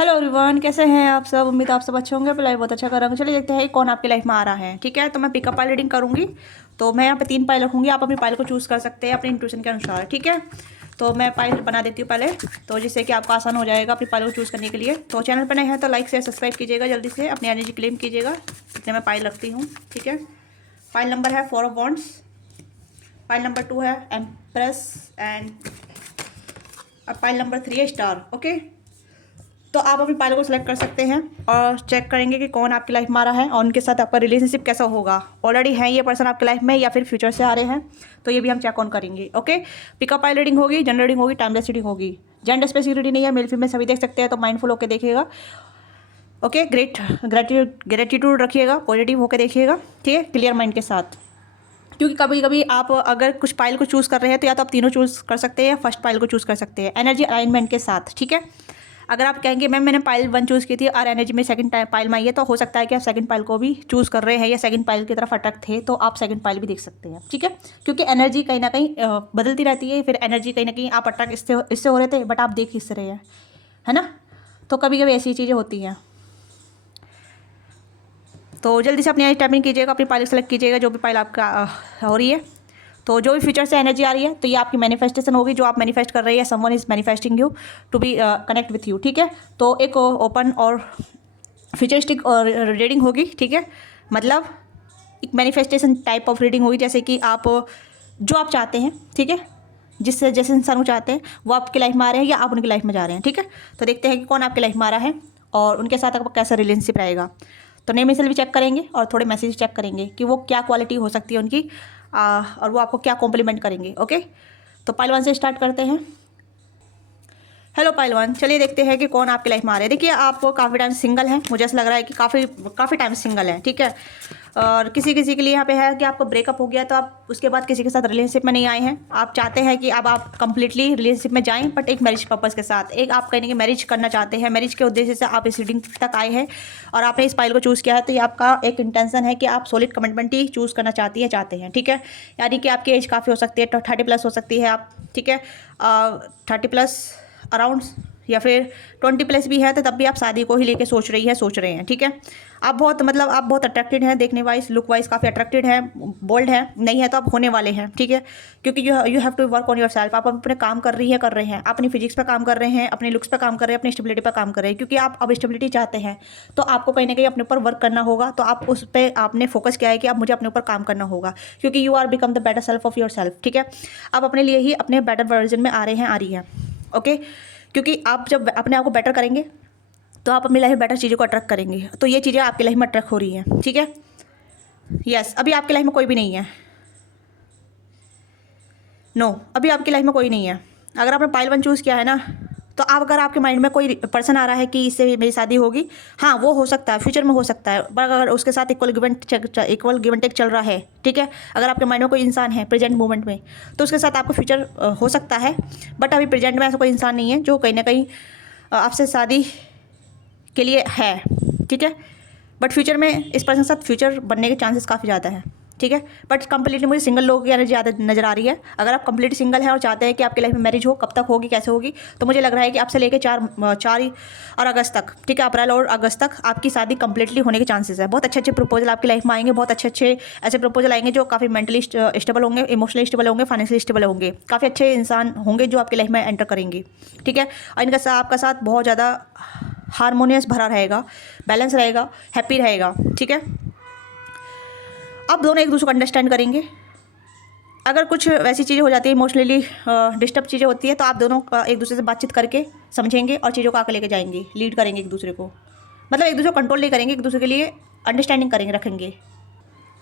Hello everyone, कैसे हैं आप सब। उम्मीद आप सब अच्छे होंगे। लाइफ बहुत अच्छा कर रहा हूँ। चलिए देखते हैं कौन आपकी लाइफ में आ रहा है। ठीक है, तो मैं पिकअप पाइल रीडिंग करूँगी। तो मैं यहाँ पे 3 पाइल रखूँगी। आप अपनी पाइल को चूज़ कर सकते हैं अपने इंट्यूशन के अनुसार। ठीक है, तो मैं पाइल बना देती हूँ पहले, तो जिससे कि आपको आसान हो जाएगा अपनी पाइल को चूज़ करने के लिए। तो चैनल पर नए हैं तो लाइक से सब्सक्राइब कीजिएगा, जल्दी से अपनी एनर्जी क्लेम कीजिएगा। इसलिए मैं पाइल रखती हूँ। ठीक है, पाइल नंबर है 4 ऑफ वॉन्ड्स, पाइल नंबर 2 है एम्प्रेस, एंड पाइल नंबर 3 है स्टार। ओके, तो आप अपनी पाइल को सिलेक्ट कर सकते हैं और चेक करेंगे कि कौन आपकी लाइफ में आ रहा है और उनके साथ आपका रिलेशनशिप कैसा होगा। ऑलरेडी हैं ये पर्सन आपकी लाइफ में या फिर फ्यूचर से आ रहे हैं, तो ये भी हम चेक ऑन करेंगे। ओके, पिकअप पाइल रीडिंग होगी, जनरल रीडिंग होगी, टाइमलेस रीडिंग होगी। जेंडर स्पेसिफिक रीडिंग नहीं है, मेल फीमेल सभी देख सकते हैं, तो माइंडफुल होकर देखिएगा। ओके, ग्रेटिट्यूड रखिएगा, पॉजिटिव होकर देखिएगा। ठीक है, क्लियर माइंड के साथ, क्योंकि कभी कभी आप अगर कुछ पाइल को चूज़ कर रहे हैं तो या तो आप तीनों चूज़ कर सकते हैं या फर्स्ट पाइल को चूज़ कर सकते हैं एनर्जी अलाइनमेंट के साथ। ठीक है, अगर आप कहेंगे मैम मैंने पाइल 1 चूज़ की थी और एनर्जी में सेकंड पाइल में आई है, तो हो सकता है कि आप सेकंड पाइल को भी चूज़ कर रहे हैं या सेकंड पाइल की तरफ अटैक थे, तो आप सेकंड पाइल भी देख सकते हैं। ठीक है, क्योंकि एनर्जी कहीं ना कहीं बदलती रहती है। फिर एनर्जी कहीं ना कहीं आप अटैक इससे हो रहे थे बट आप देख इससे रहे हैं, है ना। तो कभी कभी ऐसी चीज़ें होती हैं। तो जल्दी से अपनी आई टाइपिंग कीजिएगा, अपनी पाइल सेलेक्ट कीजिएगा जो भी पाइल आपका हो रही है। तो जो भी फ्यूचर से एनर्जी आ रही है तो ये आपकी मैनिफेस्टेशन होगी, जो आप मैनिफेस्ट कर रहे हैं। Someone is manifesting you to be connect with you. ठीक है, तो एक ओपन और फ्यूचरिस्टिक रीडिंग होगी। ठीक है, मतलब एक मैनिफेस्टेशन टाइप ऑफ रीडिंग होगी, जैसे कि आप जो आप चाहते हैं, ठीक है, जिससे जैसे इंसान को चाहते हैं वो आपकी लाइफ में आ रहे हैं या आप उनकी लाइफ में जा रहे हैं। ठीक है, तो देखते हैं कि कौन आपकी लाइफ में आ रहा है और उनके साथ आपका कैसा रिलेशनशिप रहेगा। तो नेम मिसल भी चेक करेंगे और थोड़े मैसेज चेक करेंगे कि वो क्या क्वालिटी हो सकती है उनकी, और वो आपको क्या कॉम्प्लीमेंट करेंगे। ओके, तो पहलवान से स्टार्ट करते हैं। हेलो पहलवान, चलिए देखते हैं कि कौन आपकी लाइफ में आ रहे हैं। देखिए, आप काफ़ी टाइम सिंगल हैं, मुझे ऐसा लग रहा है कि काफ़ी टाइम सिंगल हैं। ठीक है, और किसी किसी के लिए यहाँ पे है कि आपका ब्रेकअप हो गया तो आप उसके बाद किसी के साथ रिलेशनशिप में नहीं आए हैं। आप चाहते हैं कि अब आप कंप्लीटली रिलेशनशिप में जाएं, बट एक मैरिज पर्पज़ के साथ। एक आप कहने की मैरिज करना चाहते हैं, मैरिज के उद्देश्य से आप इस रीडिंग तक आए हैं और आपने इस फाइल को चूज़ किया है। तो ये आपका एक इंटेंशन है कि आप सॉलिड कमिटमेंट ही चूज़ करना चाहते हैं। ठीक है, यानी कि आपकी एज काफ़ी हो सकती है, 30+ हो सकती है आप। ठीक है, 30+ अराउंड, या फिर 20+ भी है, तो तब भी आप शादी को ही लेके सोच रहे हैं। ठीक है, आप बहुत अट्रैक्टेड हैं, देखने वाइज लुक वाइज काफ़ी अट्रैक्टेड हैं, बोल्ड हैं। नहीं है तो आप होने वाले हैं। ठीक है, क्योंकि you have to work on your self. आप अपने काम कर रहे हैं, अपनी फिजिक्स पर काम कर रहे हैं, अपने लुक्स पर काम कर रहे हैं, अपनी स्टेबिलिटी पर काम कर रहे हैं। क्योंकि आप अब स्टेबिलिटी चाहते हैं तो आपको कहीं ना कहीं अपने ऊपर वर्क करना होगा। तो आप उस पर आपने फोकस किया है कि अब मुझे अपने ऊपर काम करना होगा, क्योंकि you are become the better self of your self. ठीक है, आप अपने लिए ही अपने बेटर वर्जन में आ रही हैं। ओके, क्योंकि आप जब अपने आप को बेटर करेंगे तो आप अपनी लाइफ में बेटर चीज़ों को अट्रैक्ट करेंगे। तो ये चीज़ें आपकी लाइफ में अट्रैक्ट हो रही हैं। ठीक है, यस, अभी आपकी लाइफ में कोई भी नहीं है। नो, अभी आपकी लाइफ में कोई नहीं है। अगर आपने पाइल 1 चूज़ किया है ना, तो आप अगर आपके माइंड में कोई पर्सन आ रहा है कि इससे मेरी शादी होगी, हाँ वो हो सकता है, फ्यूचर में हो सकता है, पर अगर उसके साथ इक्वल गिव एंड टेक चल रहा है। ठीक है, अगर आपके माइंड में कोई इंसान है प्रेजेंट मोमेंट में, तो उसके साथ आपको फ्यूचर हो सकता है। बट अभी प्रेजेंट में ऐसा कोई इंसान नहीं है जो कहीं ना कहीं आपसे शादी के लिए है। ठीक है, बट फ्यूचर में इस पर्सन के साथ फ्यूचर बनने के चांसेस काफ़ी ज़्यादा हैं। ठीक है, बट कंप्लीटली मुझे सिंगल लोगों की एनर्जी ज़्यादा नजर आ रही है। अगर आप कंप्लीट सिंगल हैं और चाहते हैं कि आपकी लाइफ में मैरिज हो, कब तक होगी, कैसे होगी, तो मुझे लग रहा है कि आपसे लेकर 4 और अगस्त तक, ठीक है, अप्रैल और अगस्त तक आपकी शादी कंप्लीटली होने के चांसेस है। बहुत अच्छे प्रपोजल आपकी लाइफ में आएंगे, बहुत अच्छे ऐसे प्रपोजल आएंगे जो काफ़ी मेंटली स्टेबल होंगे, इमोशनली स्टेबल होंगे, फाइनेंशियली स्टेबल होंगे। काफ़ी अच्छे इंसान होंगे जो आपकी लाइफ में एंटर करेंगे। ठीक है, और इनका आपका साथ बहुत ज़्यादा हारमोनियस भरा रहेगा, बैलेंस रहेगा, हैप्पी रहेगा। ठीक है, आप दोनों एक दूसरे को अंडरस्टैंड करेंगे। अगर कुछ वैसी चीज़ें हो जाती है, इमोशनली डिस्टर्ब चीज़ें होती है, तो आप दोनों एक दूसरे से बातचीत करके समझेंगे और चीज़ों को आगे लेके जाएंगे, लीड करेंगे एक दूसरे को। मतलब एक दूसरे को कंट्रोल नहीं करेंगे, एक दूसरे के लिए अंडरस्टैंडिंग करेंगे, रखेंगे।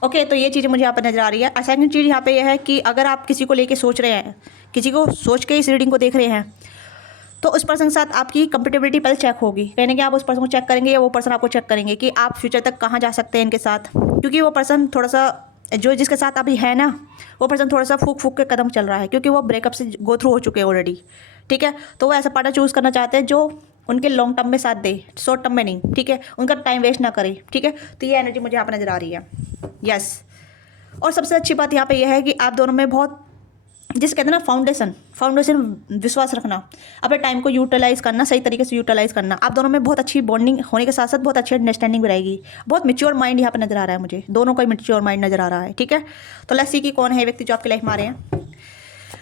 ओके, तो ये चीज़ें मुझे यहाँ पर नज़र आ रही है। सेकंड चीज़ यहाँ पे यह है कि अगर आप किसी को लेके सोच रहे हैं, किसी को सोच के इस रीडिंग को देख रहे हैं, तो उस पर्सन के साथ आपकी कंपेटेबिलिटी पहले चेक होगी। कहने कि आप उस पर्सन को चेक करेंगे या वो पर्सन आपको चेक करेंगे कि आप फ्यूचर तक कहाँ जा सकते हैं इनके साथ। क्योंकि वो पर्सन थोड़ा सा जो जिसके साथ अभी है ना, वो पर्सन थोड़ा सा फूक के कदम चल रहा है, क्योंकि वो ब्रेकअप से गो थ्रू हो चुके हैं ऑलरेडी। ठीक है, तो वो ऐसा पार्टनर चूज़ करना चाहते हैं जो उनके लॉन्ग टर्म में साथ दे, शॉर्ट टर्म में नहीं। ठीक है, उनका टाइम वेस्ट ना करे। ठीक है, तो ये एनर्जी मुझे यहाँ पर नज़र आ रही है। यस, और सबसे अच्छी बात यहाँ पे यह है कि आप दोनों में बहुत जिस कहते हैं ना फाउंडेशन विश्वास रखना, अपने टाइम को यूटिलाइज़ करना, सही तरीके से यूटिलाइज़ करना। आप दोनों में बहुत अच्छी बॉन्डिंग होने के साथ साथ बहुत अच्छी अंडरस्टैंडिंग भी रहेगी। बहुत मैच्योर माइंड यहाँ पे नज़र आ रहा है मुझे, दोनों का ही मैच्योर माइंड नज़र आ रहा है। ठीक है, तो लेट्स सी कि कौन है व्यक्ति जो आपकी लाइफ में आ रहे हैं।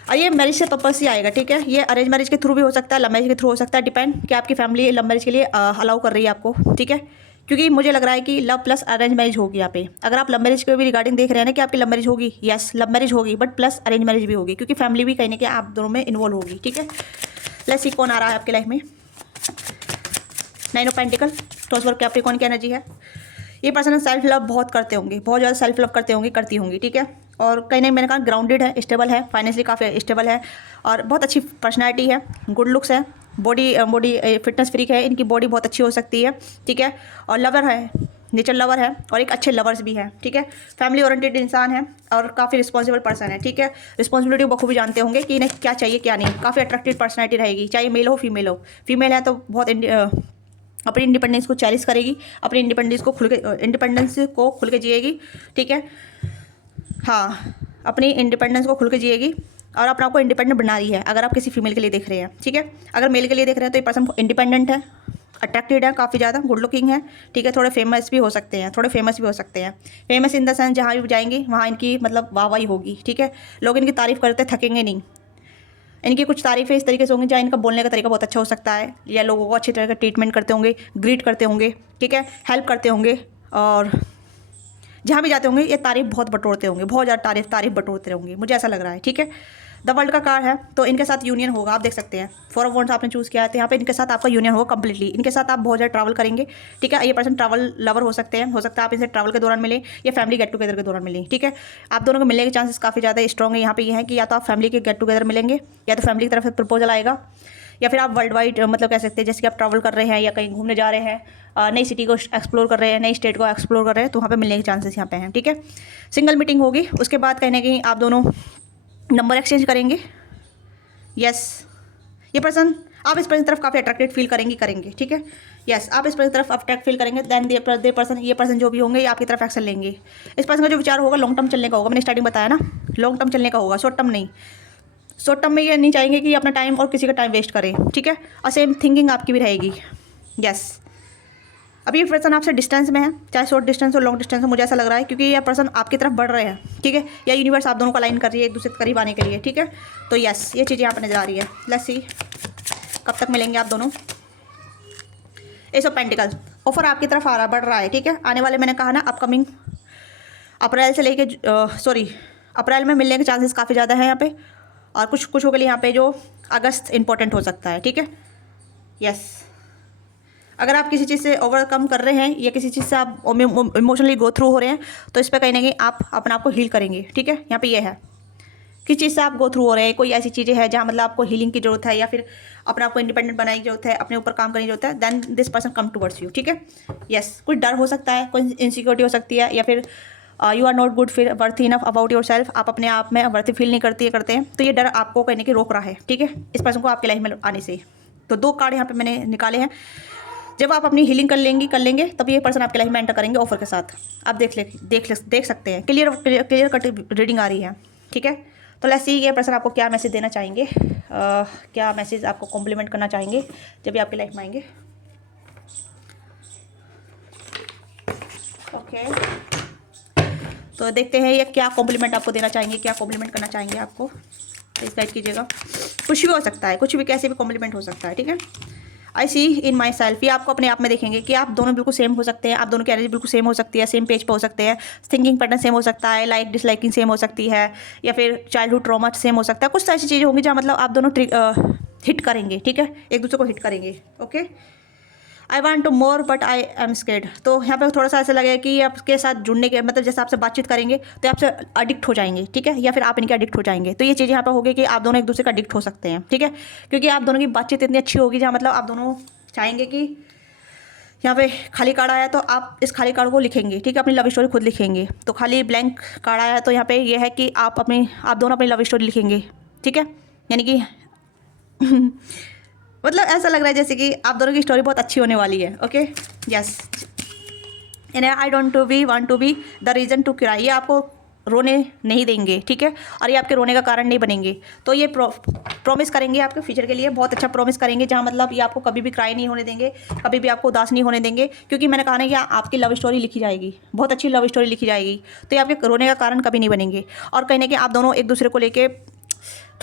और ये मैरिज से पर्पज से आएगा। ठीक है, ये अरेंज मैरिज के थ्रू भी हो सकता है, लव मैरिज के थ्रू हो सकता है, डिपेंड कि आपकी फैमिली लव मैरिज के लिए अलाउ कर रही है आपको। ठीक है, क्योंकि मुझे लग रहा है कि लव प्लस अरेंज मैरिज होगी यहाँ पे। अगर आप लव मैरिज के भी रिगार्डिंग देख रहे हैं ना कि आपकी लव मैरिज होगी, यस लव मैरिज होगी, बट प्लस अरेंज मैरिज भी होगी, क्योंकि फैमिली भी कहीं ना कहीं आप दोनों में इन्वॉल्व होगी। ठीक है, लेट्स सी कौन आ रहा है आपकी लाइफ में। 9 ऑफ पेंटिकल, ट्रांसफर कैप्रिकॉर्न की एनर्जी है। ये पर्सन सेल्फ लव बहुत करते होंगे, बहुत ज़्यादा सेल्फ लव करते होंगे, करती होंगी। ठीक है, और कहीं ना मैंने कहा ग्राउंडेड है, स्टेबल है, फाइनेंशियली काफ़ी स्टेबल है, और बहुत अच्छी पर्सनैलिटी है, गुड लुक्स है, बॉडी फिटनेस फ्रीक है, इनकी बॉडी बहुत अच्छी हो सकती है। ठीक है, और लवर है, नेचर लवर है, और एक अच्छे लवर्स भी हैं। ठीक है, फैमिली ओरिएंटेड इंसान है और काफ़ी रिस्पॉन्सिबल पर्सन है। ठीक है, रिस्पॉन्सिबिलिटी बखूबी जानते होंगे कि इन्हें क्या चाहिए क्या नहीं। काफ़ी अट्रैक्टिव पर्सनैलिटी रहेगी, चाहे मेल हो फीमेल हो। फीमेल है तो बहुत अपनी इंडिपेंडेंस को चैलेंज करेगी, अपनी इंडिपेंडेंस को खुल के जिएगी। ठीक है, हाँ, अपनी इंडिपेंडेंस को खुल के जिएगी और अपने आप को इंडिपेंडेंट बना रही है। अगर आप किसी फीमेल के लिए देख रहे हैं, ठीक है, अगर मेल के लिए देख रहे हैं तो ये पर्सन इंडिपेंडेंट है, अट्रैक्टेड है, काफ़ी ज़्यादा गुड लुकिंग है। ठीक है, थोड़े फेमस भी हो सकते हैं, फेमस इन द सेंस जहाँ भी जाएंगे वहाँ इनकी मतलब वाहवाही होगी। ठीक है, लोग इनकी तारीफ़ करते थकेंगे नहीं। इनकी कुछ तारीफ़ें इस तरीके से होंगी जहाँ इनका बोलने का तरीका बहुत अच्छा हो सकता है, या लोगों को अच्छी तरह का ट्रीटमेंट करते होंगे, ग्रीट करते होंगे। ठीक है, हेल्प करते होंगे, और जहाँ भी जाते होंगे ये तारीफ़ बहुत बटोरते होंगे, बहुत ज़्यादा तारीफ़ बटोरते होंगे, मुझे ऐसा लग रहा है। ठीक है, द वर्ल्ड का कार्ड है, तो इनके साथ यूनियन होगा। आप देख सकते हैं 4 ऑफ वॉन्ड्स आपने चूज़ किया है, तो यहाँ पे इनके साथ आपका यूनियन होगा कंप्लीटली। इनके साथ आप बहुत ज़्यादा ट्रैवल करेंगे। ठीक है, ये पर्सन ट्रैवल लवर हो सकते हैं, आप इनसे ट्रैवल के दौरान मिले या फैमिली गेट टुगेदर के दौरान मिले। ठीक है, आप दोनों को मिलने के चांसेस काफ़ी ज़्यादा स्ट्रॉन्ग है। यहाँ पे ये है कि या तो आप फैमिली के गेट टुगेदर मिलेंगे, या तो फैमिली की तरफ से प्रपोजल आएगा, या फिर आप वर्ल्ड वाइड मतलब कह सकते हैं जैसे कि आप ट्रैवल कर रहे हैं या कहीं घूमने जा रहे हैं, नई सिटी को एक्सप्लोर कर रहे हैं, नई स्टेट को एक्सप्लोर कर रहे हैं, तो वहाँ पे मिलने के चांसेस यहाँ पे हैं। ठीक है, सिंगल मीटिंग होगी, उसके बाद कहीं ना कहीं आप दोनों नंबर एक्सचेंज करेंगे। यस, ये पर्सन आप इस पर्सन की तरफ काफ़ी अट्रैक्टेड फील करेंगे। ठीक है, यस, आप इस पर्सन की तरफ अट्रैक्ट फील करेंगे, देन ये पर्सन जो भी होंगे ये आपकी तरफ एक्शन लेंगे। इस पर्सन का जो विचार होगा लॉन्ग टर्म चलने का होगा। मैंने स्टार्टिंग बताया ना, लॉन्ग टर्म चलने का होगा, शॉर्ट टर्म नहीं। शॉर्ट टर्म में ये नहीं चाहेंगे कि अपना टाइम और किसी का टाइम वेस्ट करें। ठीक है, और सेम थिंकिंग आपकी भी रहेगी। यस, अभी ये पर्सन आपसे डिस्टेंस में है, चाहे शॉर्ट डिस्टेंस हो लॉन्ग डिस्टेंस हो, मुझे ऐसा लग रहा है, क्योंकि ये पर्सन आपकी तरफ बढ़ रहे हैं। ठीक है, या यूनिवर्स आप दोनों को अलाइन कर रही है एक दूसरे के करीब आने के लिए। ठीक है, तो यस, ये चीज़ यहाँ पर नजर आ रही है। लेट्स सी कब तक मिलेंगे आप दोनों। एस ऑफ पेंटिकल्स, ऑफर आपकी तरफ आ रहा, बढ़ रहा है। ठीक है, आने वाले मैंने कहा ना अपकमिंग अप्रैल से लेके अप्रैल में मिलने के चांसेस काफ़ी ज़्यादा है यहाँ पे, और कुछ के लिए यहाँ पे जो अगस्त इंपॉर्टेंट हो सकता है। ठीक है, यस, अगर आप किसी चीज़ से ओवरकम कर रहे हैं या किसी चीज़ से आप इमोशनली गो थ्रू हो रहे हैं, तो इस पर कहीं ना कहीं आप अपने आप को हील करेंगे। ठीक है, यहाँ पे ये है किस चीज़ से आप गो थ्रू हो रहे हैं, कोई ऐसी चीज़ें हैं जहाँ मतलब आपको हीलिंग की जरूरत है, या फिर अपने आप को इंडिपेंडेंट बनाने की जरूरत है, अपने ऊपर काम करने की जरूरत है, then this person come towards you. ठीक है, यस, कुछ डर हो सकता है, कोई इनसिक्योरिटी हो सकती है, या फिर यू आर नॉट गुड फिर worth enough about your self, आप अपने आप में वर्थ फील नहीं करते हैं, तो ये डर आपको कहने की रोक रहा है। ठीक है, इस पर्सन को आपकी लाइफ में आने से। तो 2 कार्ड यहाँ पे मैंने निकाले हैं। जब आप अपनी हीलिंग कर लेंगे तब ये पर्सन आपके लाइफ में एंटर करेंगे ऑफर के साथ। आप देख सकते हैं, क्लियर कट रीडिंग आ रही है। ठीक है, तो लेट्स सी ये पर्सन आपको क्या मैसेज देना चाहेंगे, क्या मैसेज आपको कॉम्प्लीमेंट करना चाहेंगे जब ये आपकी लाइफ में आएंगे। ओके, तो देखते हैं ये क्या कॉम्प्लीमेंट आपको देना चाहेंगे, क्या कॉम्प्लीमेंट करना चाहेंगे आपको। प्लीज गाइड कीजिएगा। कुछ भी हो सकता है, कुछ भी कैसे भी कॉम्प्लीमेंट हो सकता है। ठीक है, आई सी इन माई सेल्फ, ये आपको अपने आप में देखेंगे कि आप दोनों बिल्कुल सेम हो सकते हैं, आप दोनों की एनर्जी बिल्कुल सेम हो सकती है, सेम पेज पे हो सकते हैं, थिंकिंग पैटर्न सेम हो सकता है, लाइक डिसलाइकिंग सेम हो सकती है, या फिर चाइल्डहुड ट्रॉमा सेम हो सकता है। कुछ ऐसी चीज़ें होंगी जहाँ मतलब आप दोनों हिट करेंगे। ठीक है, एक दूसरे को हिट करेंगे। Okay, I want to more but I am scared, तो यहाँ पे थोड़ा सा ऐसा लगेगा कि आपके साथ जुड़ने के मतलब जैसे आपसे बातचीत करेंगे तो आपसे एडिक्ट हो जाएंगे। ठीक है, या फिर आप इनके एडिक्ट हो जाएंगे। तो ये चीज़ यहाँ पे होगी कि आप दोनों एक दूसरे का एडिक्ट हो सकते हैं। ठीक है, क्योंकि आप दोनों की बातचीत इतनी अच्छी होगी जहाँ मतलब आप दोनों चाहेंगे कि यहाँ पे खाली कार्ड आया तो आप इस खाली कार्ड को लिखेंगे। ठीक है, अपनी लव स्टोरी खुद लिखेंगे। तो खाली ब्लैंक कार्ड आया तो यहाँ पे ये है कि आप दोनों अपनी लव स्टोरी लिखेंगे। ठीक है, यानी कि मतलब ऐसा लग रहा है जैसे कि आप दोनों की स्टोरी बहुत अच्छी होने वाली है। Okay, yes, I don't want to be the reason to cry, ये आपको रोने नहीं देंगे, ठीक है, और ये आपके रोने का कारण नहीं बनेंगे। तो ये प्रॉमिस करेंगे आपके फ्यूचर के लिए, बहुत अच्छा प्रॉमिस करेंगे, जहाँ मतलब ये आपको कभी भी क्राई नहीं होने देंगे, कभी भी आपको उदास नहीं होने देंगे, क्योंकि मैंने कहा ना कि आपकी लव स्टोरी लिखी जाएगी, बहुत अच्छी लव स्टोरी लिखी जाएगी। तो ये आपके रोने का कारण कभी नहीं बनेंगे। और कहीं ना कहीं आप दोनों एक दूसरे को लेके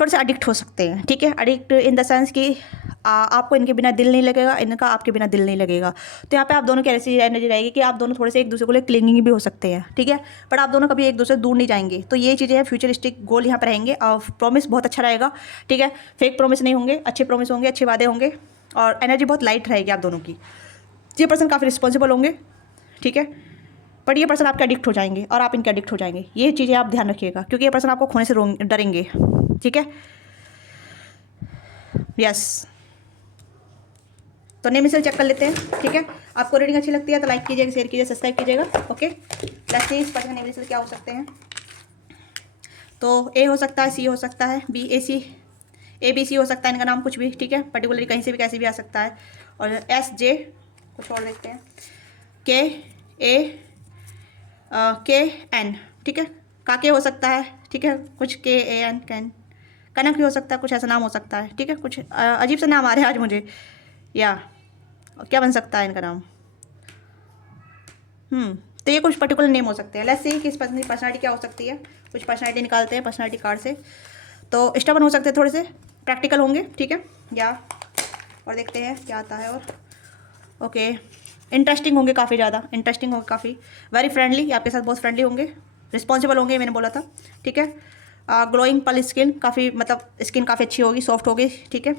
थोड़े से एडिक्ट हो सकते हैं, ठीक है, एडिक्ट इन द सेंस कि आपको इनके बिना दिल नहीं लगेगा, इनका आपके बिना दिल नहीं लगेगा। तो यहाँ पे आप दोनों की ऐसी एनर्जी रहेगी कि आप दोनों थोड़े से एक दूसरे को लेकर क्लिंगिंग भी हो सकते हैं, ठीक है, बट आप दोनों कभी एक दूसरे से दूर नहीं जाएंगे। तो ये चीज़ें हैं, फ्यूचरिस्टिक गोल यहाँ पर रहेंगे। और प्रॉमिस बहुत अच्छा रहेगा, ठीक है, फेक प्रॉमिस नहीं होंगे, अच्छे प्रॉमिस होंगे, अच्छे वादे होंगे, और एनर्जी बहुत लाइट रहेगी आप दोनों की। ये पर्सन काफ़ी रिस्पॉन्सिबल होंगे, ठीक है, बट ये पर्सन आपके एडिक्ट हो जाएंगे और आप इनके एडिक्ट हो जाएंगे। ये चीज़ें आप ध्यान रखिएगा, क्योंकि ये पर्सन आपको खोने से डरेंगे, ठीक है। यस, तो नेम मिसल चेक कर लेते हैं, ठीक है। आपको रीडिंग अच्छी लगती है तो लाइक कीजिएगा, शेयर कीजिए, सब्सक्राइब कीजिएगा, ओके। लेट्स सी इस पर्सन के नेम मिसल क्या हो सकते हैं। तो ए हो सकता है, सी हो सकता है, B A C, A B C हो सकता है इनका नाम, कुछ भी, ठीक है, पर्टिकुलरली कहीं से भी कैसे भी आ सकता है। और एस जे कुछ और देखते हैं, के ए के एन, ठीक है, काके हो सकता है, ठीक है, कुछ के ए एन कैन, कनक भी हो सकता है, कुछ ऐसा नाम हो सकता है, ठीक है, कुछ अजीब से नाम आ रहे हैं आज मुझे, या क्या बन सकता है इनका नाम। तो ये कुछ पर्टिकुलर नेम हो सकते हैं। लेट्स सी कि इस पर्सन की पर्सनालिटी क्या हो सकती है। कुछ पर्सनालिटी निकालते हैं पर्सनालिटी कार्ड से। तो स्टबर्न हो सकते हैं, थोड़े से प्रैक्टिकल होंगे, ठीक है, या और देखते हैं क्या आता है। और ओके, इंटरेस्टिंग होंगे, काफ़ी ज़्यादा इंटरेस्टिंग होंगे, काफ़ी वेरी फ्रेंडली, आपके साथ बहुत फ्रेंडली होंगे, रिस्पॉन्सिबल होंगे, मैंने बोला था, ठीक है। ग्लोइंग पल स्किन, काफ़ी मतलब स्किन काफ़ी अच्छी होगी, सॉफ्ट होगी, ठीक है।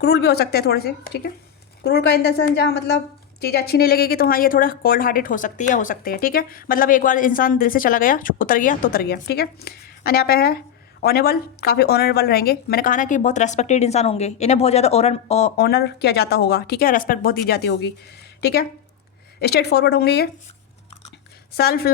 क्रूल भी हो सकते हैं थोड़े से, ठीक है। क्रूल का इन द सेंस जहाँ मतलब चीज़ अच्छी नहीं लगेगी, तो हाँ ये थोड़ा कोल्ड हार्टेड हो सकती है, हो सकते हैं, ठीक है। मतलब एक बार इंसान दिल से चला गया, उतर गया तो उतर गया, ठीक है। एंड यहाँ पे है ऑनेबल, काफ़ी ऑनरेबल रहेंगे। मैंने कहा ना कि बहुत रेस्पेक्टेड इंसान होंगे, इन्हें बहुत ज़्यादा ऑनर किया जाता होगा, ठीक है, रेस्पेक्ट बहुत दी जाती होगी, ठीक है। स्ट्रेट फॉरवर्ड होंगे ये। सेल्फ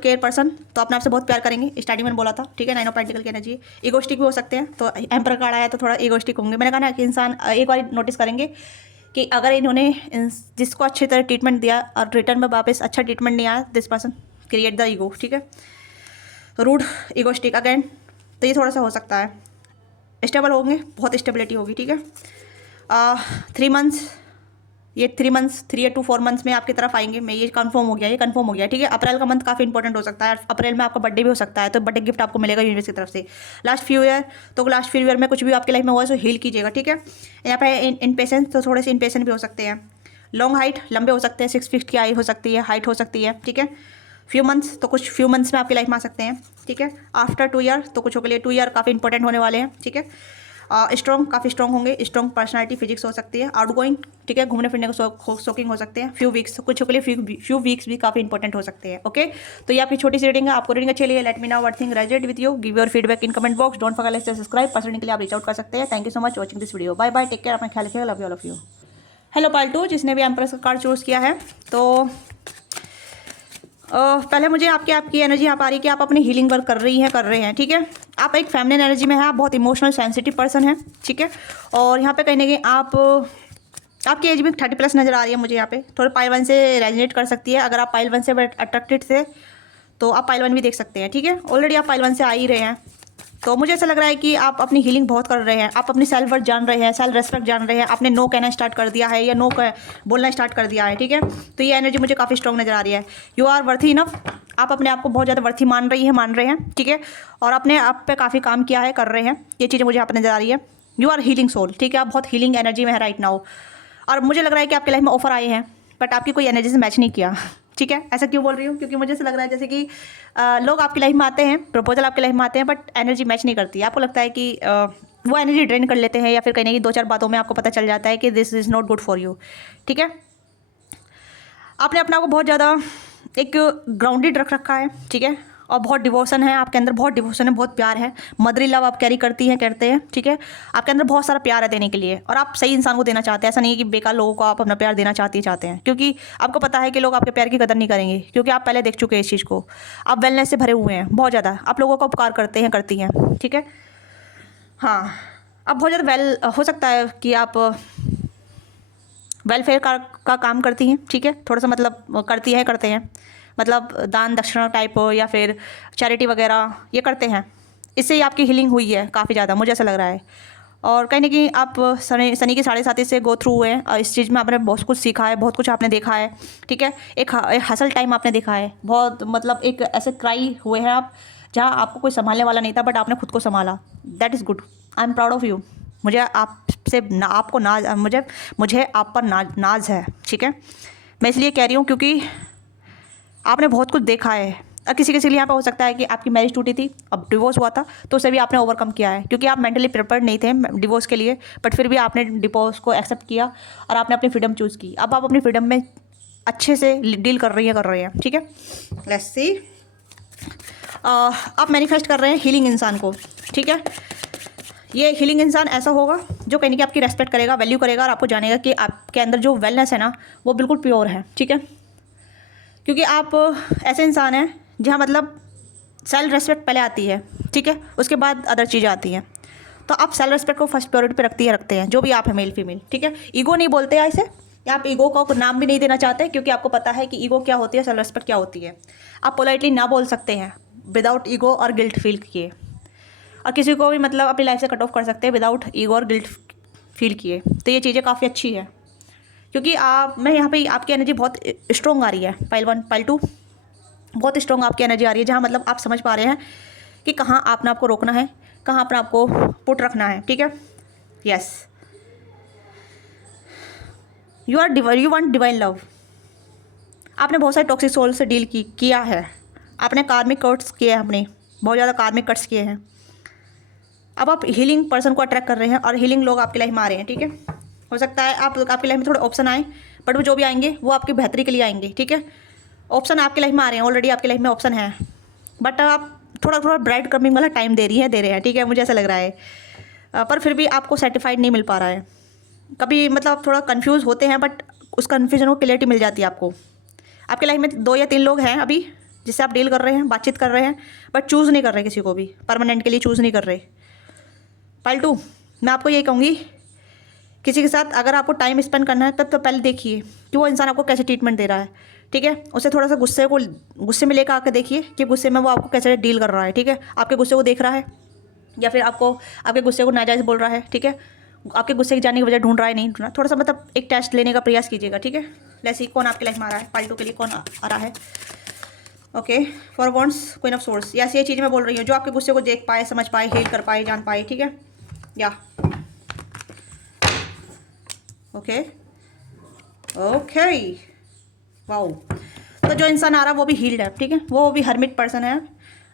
केयर पर्सन, तो अपने आप से बहुत प्यार करेंगे, स्टार्टिंग में बोला था, ठीक है। 9 ऑफ पेंटिकल की एनर्जी। ईगोस्टिक भी हो सकते हैं, तो एम्पर कार्ड आया तो थोड़ा ईगोस्टिक होंगे। मैंने कहा ना कि इंसान एक बार नोटिस करेंगे कि अगर इन्होंने जिसको अच्छी तरह ट्रीटमेंट दिया और रिटर्न में वापस अच्छा ट्रीटमेंट नहीं आया, this person create the ego, ठीक है। रूड, ईगोस्टिक अगेन, तो ये थोड़ा सा हो सकता है। स्टेबल होंगे, बहुत स्टेबिलिटी होगी, ठीक है। 3 मंथ्स, ये 3 मंथ्स, 3 या 4 मंथ्स में आपकी तरफ आएंगे। मैं ये कंफर्म हो गया, ठीक है। अप्रैल का मंथ काफ़ी इंपॉर्टेंट हो सकता है, अप्रैल में आपका बर्थडे भी हो सकता है, तो बर्थडे गिफ्ट आपको मिलेगा यूनिवर्स की तरफ से। लास्ट फ्यू ईयर में कुछ भी आपकी लाइफ में हुआ है तो हील कीजिएगा, ठीक है। यहाँ पे इन पेशेंस, तो थोड़े से इन पेशेंट भी हो सकते हैं। लॉन्ग हाइट, लंबे हो सकते हैं, 6 फीट की हाइट हो सकती है, ठीक है। फ्यू मंथ्स, तो कुछ फ्यू मंथ्स में आपकी लाइफ में आ सकते हैं, ठीक है। आफ्टर 2 ईयर, तो कुछ के लिए 2 ईयर काफ़ी इंपॉर्टेंट होने वाले हैं, ठीक है। स्ट्रॉन्ग, काफ़ी स्ट्रॉन्ग होंगे, स्ट्रॉन्ग पर्सनालिटी, फिजिक्स हो सकती है। आउटगोइंग, ठीक है, घूमने फिरने को शौकीन हो सकते हैं। फ्यू वीक्स, कुछ के लिए फ्यू वीक्स भी काफ़ी इंपॉर्टेंट हो सकते हैं, ओके। तो ये आपकी छोटी सी रीडिंग है। आपको रीडिंग अच्छी लगी, let me know what think resonate with you, give your feedback in comment box, don't forget to subscribe. Personally के लिए आप रीच आउट कर सकते हैं। Thank you so much watching this video, bye bye, take care, अपना ख्याल रखिएगा, love you all of you. Hello part 2, जिसने भी एम्प्रेस का कार्ड चूज़ किया है, तो पहले मुझे आपकी एनर्जी यहाँ पर आ रही है कि आप अपनी हीलिंग वर्क कर रहे हैं, ठीक है। आप एक फेमिनिन एनर्जी में है, आप बहुत इमोशनल सेंसिटिव पर्सन हैं, ठीक है। और यहाँ पे कहीं ना कहीं आपकी एज भी 30+ नज़र आ रही है मुझे यहाँ पे। थोड़े पाइल 1 से रेजोनेट कर सकती है। अगर आप पाइल 1 से अट्रैक्टेड थे तो आप पाइल 1 भी देख सकते हैं, ठीक है। ऑलरेडी आप पाइल 1 से आ ही रहे हैं, तो मुझे ऐसा लग रहा है कि आप अपनी हीलिंग बहुत कर रहे हैं। आप अपनी सेल्फ वर्थ जान रहे हैं, सेल्फ रेस्पेक्ट जान रहे हैं। आपने नो कहना स्टार्ट कर दिया है या नो बोलना स्टार्ट कर दिया है, ठीक है। तो ये एनर्जी मुझे काफ़ी स्ट्रॉन्ग नज़र आ रही है। यू आर वर्थी इनफ, आप अपने आप को बहुत ज़्यादा वर्थी मान रहे हैं, ठीक है। और अपने आप पे काफ़ी काम किया है, कर रहे हैं, ये चीज़ें मुझे यहाँ पर नज़र आ रही है। यू आर हीलिंग सोल, ठीक है, आप बहुत हीलिंग एनर्जी में है राइट नाउ। और मुझे लग रहा है कि आपके लाइफ में ऑफर आए हैं, बट आपकी कोई एनर्जी से मैच नहीं किया, ठीक है। ऐसा क्यों बोल रही हूँ, क्योंकि मुझे ऐसा लग रहा है जैसे कि लोग आपकी लाइफ में आते हैं, प्रपोजल आपकी लाइफ में आते हैं, बट एनर्जी मैच नहीं करती। आपको लगता है कि वो एनर्जी ड्रेन कर लेते हैं, या फिर कहीं ना कहीं 2-4 बातों में आपको पता चल जाता है कि this is not good for you, ठीक है। आपने अपने आप को बहुत ज़्यादा एक ग्राउंडेड रख रखा है, ठीक है। और बहुत डिवोशन है आपके अंदर, बहुत डिवोशन है, बहुत प्यार है। मदरी लव आप कैरी करते हैं, ठीक है। आपके अंदर बहुत सारा प्यार है देने के लिए, और आप सही इंसान को देना चाहते हैं। ऐसा नहीं है कि बेकार लोगों को आप अपना प्यार देना चाहते हैं, क्योंकि आपको पता है कि लोग आपके प्यार की कदर नहीं करेंगे, क्योंकि आप पहले देख चुके हैं इस चीज़ को। आप वेलनेस से भरे हुए हैं बहुत ज़्यादा, आप लोगों का उपकार करती हैं, ठीक है। हाँ, आप बहुत ज़्यादा वेल, हो सकता है कि आप वेलफेयर का काम करती हैं, ठीक है। थोड़ा सा मतलब करते हैं, मतलब दान दक्षिणा टाइप या फिर चैरिटी वगैरह ये करते हैं, इससे ही आपकी हीलिंग हुई है काफ़ी ज़्यादा, मुझे ऐसा लग रहा है। और कहीं ना कहीं आप शनि की 7.5 से गो थ्रू हुए हैं और इस चीज़ में आपने बहुत कुछ सीखा है, बहुत कुछ आपने देखा है, ठीक है। एक हसल टाइम आपने देखा है, बहुत मतलब एक ऐसे क्राई हुए हैं आप जहाँ आपको कोई संभालने वाला नहीं था, बट आपने खुद को संभाला। That is good, I am proud of you. मुझे आपसे आपको नाज मुझे आप पर नाज है, ठीक है। मैं इसलिए कह रही हूँ क्योंकि आपने बहुत कुछ देखा है। और किसी किसी के लिए यहाँ पर हो सकता है कि आपकी मैरिज टूटी थी, अब डिवोर्स हुआ था, तो उसे भी आपने ओवरकम किया है क्योंकि आप मेंटली प्रिपेयर्ड नहीं थे डिवोर्स के लिए, बट फिर भी आपने डिवोर्स को एक्सेप्ट किया और आपने अपनी फ्रीडम चूज़ की। अब आप अपनी फ्रीडम में अच्छे से डील कर रही हैं, ठीक है। लेट्स सी, आप मैनिफेस्ट कर रहे हैं हीलिंग इंसान को, ठीक है। ये हीलिंग इंसान ऐसा होगा जो कहीं कि आपकी रेस्पेक्ट करेगा, वैल्यू करेगा और आपको जानेगा कि आपके अंदर जो वेलनेस है ना वो बिल्कुल प्योर है, ठीक है। क्योंकि आप ऐसे इंसान हैं जहाँ मतलब सेल्फ रेस्पेक्ट पहले आती है, ठीक है, उसके बाद अदर चीज़ें आती हैं। तो आप सेल्फ रेस्पेक्ट को फर्स्ट प्रायोरिटी पे रखते हैं, जो भी आप हैं, मेल फीमेल, ठीक है। ईगो नहीं बोलते हैं इसे, या आप ईगो का नाम भी नहीं देना चाहते क्योंकि आपको पता है कि ईगो क्या होती है, सेल्फ रेस्पेक्ट क्या होती है। आप पोलाइटली ना बोल सकते हैं विदाउट ईगो और गिल्ट फील किए, और किसी को भी मतलब अपनी लाइफ से कट ऑफ कर सकते हैं विदाउट ईगो और गिल्ट फील किए। तो ये चीज़ें काफ़ी अच्छी है क्योंकि मैं यहाँ पे आपकी एनर्जी बहुत स्ट्रॉन्ग आ रही है। पाइल 1 पाइल 2 बहुत स्ट्रॉन्ग आपकी एनर्जी आ रही है, जहाँ मतलब आप समझ पा रहे हैं कि कहाँ अपने आपको रोकना है, कहाँ अपने आपको पुट रखना है, ठीक है। Yes, you want divine love. आपने बहुत सारे टॉक्सिक सोल से डील किया है, आपने कार्मिक कट्स किए हैं, अपने बहुत ज़्यादा कार्मिक कट्स किए हैं। अब आप हीलिंग पर्सन को अट्रैक्ट कर रहे हैं और हीलिंग लोग आपकी लाइफ में आ रहे हैं, ठीक है। हो सकता है आपकी लाइफ में थोड़े ऑप्शन आए, बट वो जो भी आएंगे वो आपकी बेहतरी के लिए आएंगे, ठीक है। ऑप्शन आपकी लाइफ में आ रहे हैं, ऑलरेडी आपकी लाइफ में ऑप्शन है, बट आप थोड़ा ब्राइट कमिंग वाला टाइम दे रहे हैं, ठीक है, मुझे ऐसा लग रहा है। पर फिर भी आपको सेटिस्फाइड नहीं मिल पा रहा है। कभी मतलब आप थोड़ा कंफ्यूज होते हैं, बट उस कन्फ्यूजन को क्लियरिटी मिल जाती है आपको। आपकी लाइफ में 2 या 3 लोग हैं अभी जिससे आप डील कर रहे हैं, बातचीत कर रहे हैं, बट चूज़ नहीं कर रहे किसी को भी, परमानेंट के लिए चूज़ नहीं कर रहे। पाइल 2, मैं आपको ये कहूँगी, किसी के साथ अगर आपको टाइम स्पेंड करना है तब तो पहले देखिए कि वो इंसान आपको कैसे ट्रीटमेंट दे रहा है, ठीक है। उसे थोड़ा सा गुस्से में लेकर आकर देखिए कि गुस्से में वो आपको कैसे डील कर रहा है, ठीक है। आपके गुस्से को देख रहा है या फिर आपके गुस्से को नाजायज़ बोल रहा है, ठीक है। आपके गुस्से की जाने की वजह ढूंढ रहा है, नहीं ढूंढ रहा, थोड़ा सा मतलब एक टेस्ट लेने का प्रयास कीजिएगा, ठीक है। लेट्स सी कौन आपकी लाइफ में आ रहा है, पाइल 2 के लिए कौन आ रहा है। Okay, for wants, queen of source. Yes, ये चीज़ मैं बोल रही हूँ, जो आपके गुस्से को देख पाए, समझ पाए, हील कर पाए, जान पाए, ठीक है। या ओके वाओ। तो जो इंसान आ रहा है वो भी हील्ड है, ठीक है, वो भी हर्मिट पर्सन है,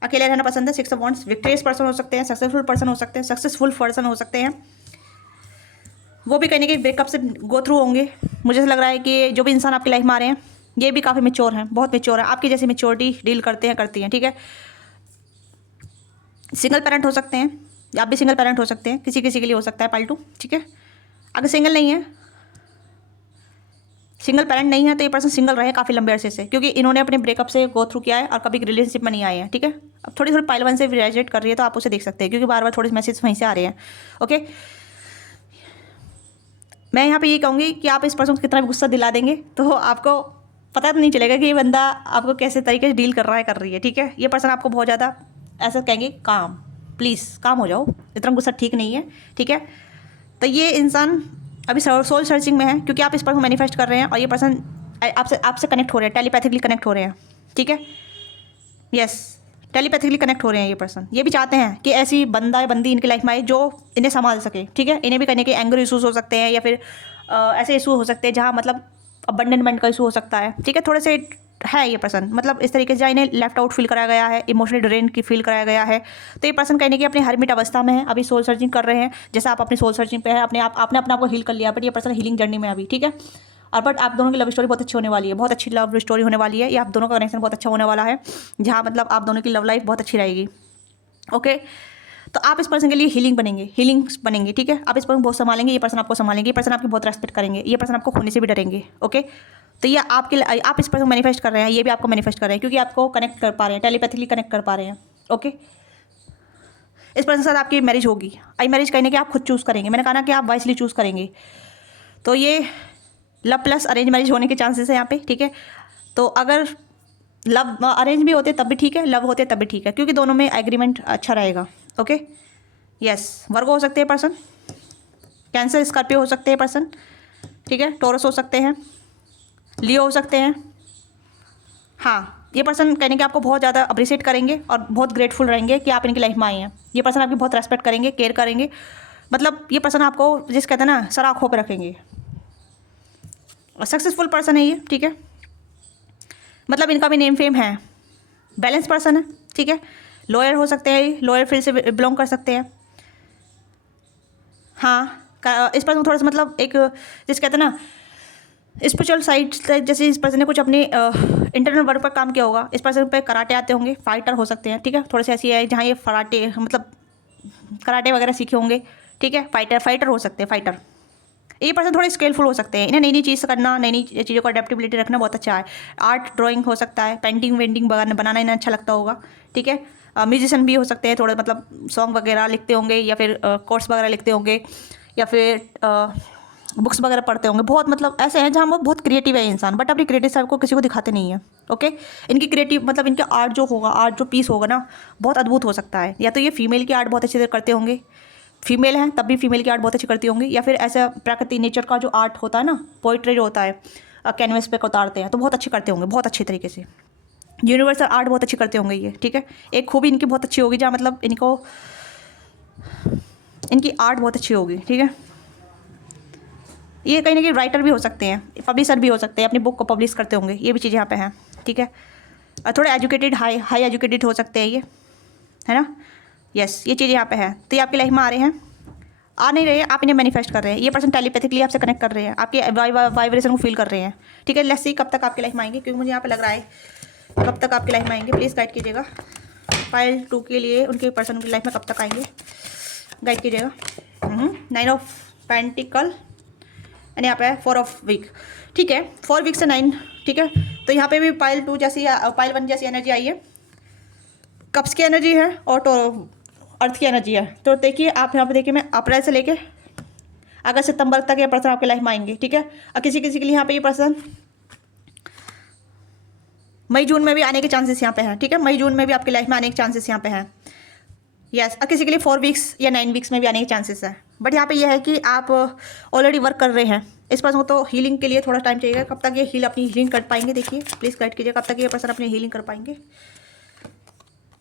अकेले रहना पसंद है। 6 ऑफ वॉन्ड्स, विक्टोरियस पर्सन हो सकते हैं, सक्सेसफुल पर्सन हो सकते हैं, सक्सेसफुल पर्सन हो सकते हैं। वो भी कहीं ना कहीं ब्रेकअप से गो थ्रू होंगे। मुझे ऐसा लग रहा है कि जो भी इंसान आपकी लाइफ में आ रहे हैं ये भी काफ़ी मेच्योर हैं, बहुत मेच्योर है, आपकी जैसी मेच्योरिटी डील करते हैं, करती हैं, ठीक है। सिंगल पेरेंट हो सकते हैं, आप भी सिंगल पेरेंट हो सकते हैं, किसी किसी के लिए हो सकता है पाइल 2, ठीक है। अगर सिंगल नहीं है, सिंगल पेरेंट नहीं है, तो ये पर्सन सिंगल रहे काफ़ी लंबे अरसे से, क्योंकि इन्होंने अपने ब्रेकअप से गो थ्रू किया है और कभी रिलेशनशिप में नहीं आए हैं, ठीक है। अब थोड़ी पाइल 1 से ग्रेजुएट कर रही है तो आप उसे देख सकते हैं, क्योंकि बार बार थोड़े मैसेज वहीं से आ रहे हैं। ओके, मैं यहाँ पे ये कहूँगी कि आप इस पर्सन को कितना भी गुस्सा दिला देंगे तो आपको पता तो नहीं चलेगा कि ये बंदा आपको कैसे तरीके से डील कर रहा है, कर रही है, ठीक है। ये पर्सन आपको बहुत ज़्यादा ऐसा कहेंगे, काम, प्लीज़ काम हो जाओ, इतना गुस्सा ठीक नहीं है, ठीक है। तो ये इंसान अभी सोल सर्चिंग में है, क्योंकि आप इस पर्सन को मैनिफेस्ट कर रहे हैं और ये पर्सन आपसे कनेक्ट हो रहे हैं, टेलीपैथिकली कनेक्ट हो रहे हैं, ठीक है। यस, टेलीपैथिकली कनेक्ट हो रहे हैं ये पर्सन। ये भी चाहते हैं कि ऐसी बंदा या बंदी इनकी लाइफ में आए जो इन्हें संभाल सके, ठीक है। इन्हें भी करने के एंगर इशूज़ हो सकते हैं या फिर ऐसे इशू हो सकते हैं जहाँ मतलब अबंडनमेंट का इशू हो सकता है, ठीक है। थोड़े से है ये पर्सन मतलब इस तरीके से जहाँ इन्हें लेफ्ट आउट फील कराया गया है, इमोशनल ड्रेन की फील कराया गया है। तो ये पर्सन कहने की अपनी हरमिट अवस्था में है, अभी सोल सर्चिंग कर रहे हैं, जैसे आप अपनी सोल सर्चिंग पे है, आपने अपने आप को हील कर लिया, बट ये पर्सन हीलिंग जर्नी में अभी, ठीक है। और बट आप दोनों की लव स्टोरी बहुत अच्छी होने वाली है, बहुत अच्छी लव स्टोरी होने वाली है। ये आप दोनों का कनेक्शन बहुत अच्छा होने वाला है, जहाँ मतलब आप दोनों की लव लाइफ बहुत अच्छी रहेगी। ओके, तो आप इस पर्सन के लिए हीलिंग बनेंगे, ठीक है। आप इस पर्सन बहुत संभालेंगे, ये पर्सन आपको संभालेंगे, ये पर्सन आपकी बहुत रेस्पेक्ट करेंगे, ये पर्सन आपको खोने से भी डरेंगे। ओके, तो ये आप इस पर्सन को मैनिफेस्ट कर रहे हैं, ये भी आपको मैनिफेस्ट कर रहे हैं, क्योंकि आपको कनेक्ट कर पा रहे हैं, टेलीपैथिकली कनेक्ट कर पा रहे हैं। ओके, इस पर्सन के साथ आपकी मैरिज होगी। आई मैरिज कहने के आप खुद चूज़ करेंगे, मैंने कहा ना कि आप वाइसली चूज़ करेंगे। तो ये लव प्लस अरेंज मैरिज होने के चांसेस है यहाँ पे, ठीक है। तो अगर लव अरेंज भी होते तब भी ठीक है, लव होते तब भी ठीक है, क्योंकि दोनों में एग्रीमेंट अच्छा रहेगा। ओके यस, वर्गो हो सकते हैं पर्सन, कैंसर स्कॉर्पियो हो सकते हैं पर्सन, ठीक है, टोरस हो सकते हैं, लियो हो सकते हैं। हाँ, ये पर्सन कहने के आपको बहुत ज़्यादा अप्रिशिएट करेंगे और बहुत ग्रेटफुल रहेंगे कि आप इनकी लाइफ में आए हैं। ये पर्सन आपकी बहुत रेस्पेक्ट करेंगे, केयर करेंगे, मतलब ये पर्सन आपको जिस कहते हैं ना सर आँखों पर रखेंगे। सक्सेसफुल पर्सन है ये, ठीक है, मतलब इनका भी नेम फेम है, बैलेंस पर्सन है, ठीक है, लॉयर हो सकते हैं, लॉयर फील्ड से बिलोंग कर सकते हैं। हाँ, इस पर्सन थोड़ा सा मतलब एक जिस कहते हैं ना स्पिरिचुअल साइड, जैसे इस पर्सन ने कुछ अपने इंटरनल वर्क पर काम किया होगा। इस पर्सन पे कराटे आते होंगे, फाइटर हो सकते हैं, ठीक है, थोड़े से ऐसी है जहाँ ये फराटे मतलब कराटे वगैरह सीखे होंगे, ठीक है, फाइटर हो सकते हैं, फाइटर। ये पर्सन थोड़े स्किलफुल हो सकते हैं, इन्हें नई नई चीज़ करना, नई नई चीज़ों को अडेप्टेबिलिटी रखना बहुत अच्छा है। आर्ट ड्राइंग हो सकता है, पेंटिंग वेंटिंग बनाना इन्हें अच्छा लगता होगा, ठीक है। म्यूजिशियन भी हो सकते हैं, थोड़े मतलब सॉन्ग वगैरह लिखते होंगे या फिर कोर्स वगैरह लिखते होंगे या फिर बुक्स वगैरह पढ़ते होंगे। बहुत मतलब ऐसे हैं जहाँ वो बहुत क्रिएटिव है इंसान, बट अपनी क्रिएटिव साइड को किसी को दिखाते नहीं है। ओके, इनकी क्रिएटिव मतलब इनके आर्ट जो होगा, आर्ट जो पीस होगा ना बहुत अद्भुत हो सकता है। या तो ये फीमेल की आर्ट बहुत अच्छे से करते होंगे, फीमेल हैं तब भी फीमेल की आर्ट बहुत अच्छी करती होंगी, या फिर ऐसा प्रकृति नेचर का जो आर्ट होता है ना, पोइट्री जो होता है कैनवस पे उतारते हैं तो बहुत अच्छी करते होंगे, बहुत अच्छे तरीके से। यूनिवर्सल आर्ट बहुत अच्छी करते होंगे ये, ठीक है। एक खूबी इनकी बहुत अच्छी होगी जहाँ मतलब इनकी आर्ट बहुत अच्छी होगी, ठीक है। ये कहीं ना कहीं राइटर भी हो सकते हैं, पब्लिशर भी हो सकते हैं, अपनी बुक को पब्लिश करते होंगे, ये भी चीज़ यहाँ पे हैं, ठीक है। थोड़े एजुकेटेड हाई एजुकेटेड हो सकते हैं ये, है ना। यस, ये चीज़ यहाँ पे है। तो ये आपकी लाइफ में आ रहे हैं, आ नहीं रहे हैं, आप इन्हें मैनिफेस्ट कर रहे हैं। ये पर्सन टेलीपैथिकली आपसे कनेक्ट कर रहे हैं, आपके वाइब्रेशन को फील कर रहे हैं, ठीक है। लेट्स सी कब तक आपकी लाइफ में आएंगे, क्योंकि मुझे यहाँ पे लग रहा है कब तक आपकी लाइफ में आएंगे। प्लीज़ गाइड कीजिएगा फाइल 2 के लिए, उनके पर्सन की लाइफ में कब तक आएंगे, गाइड कीजिएगा। 9 ऑफ पेंटिकल एंड यहाँ पे है 4 ऑफ वीक, ठीक है, 4 वीक से 9, ठीक है। तो यहाँ पे भी पाइल 2 जैसी, पाइल 1 जैसी एनर्जी आई है, कप्स की एनर्जी है और तो अर्थ की एनर्जी है। तो देखिए आप यहाँ पे देखिए, मैं अप्रैल से लेके अगस्त सितंबर तक ये पर्सन आपकी लाइफ में आएंगे, ठीक है। और किसी किसी के लिए यहाँ पे ये पर्सन मई जून में भी आने के चांसेस यहाँ पे हैं, ठीक है। मई जून में भी आपकी लाइफ में आने के चांसेस यहाँ पे हैं, यस। और किसी के लिए 4 वीक्स या 9 वीक्स में भी आने के चांसेस है। बट यहाँ पे यह है कि आप ऑलरेडी वर्क कर रहे हैं। इस पर्सन को तो हीलिंग के लिए थोड़ा टाइम चाहिए। कब तक ये अपनी हीलिंग कर पाएंगे, देखिए प्लीज़ गाइड कीजिए, कब तक ये पर्सन अपनी हीलिंग कर पाएंगे।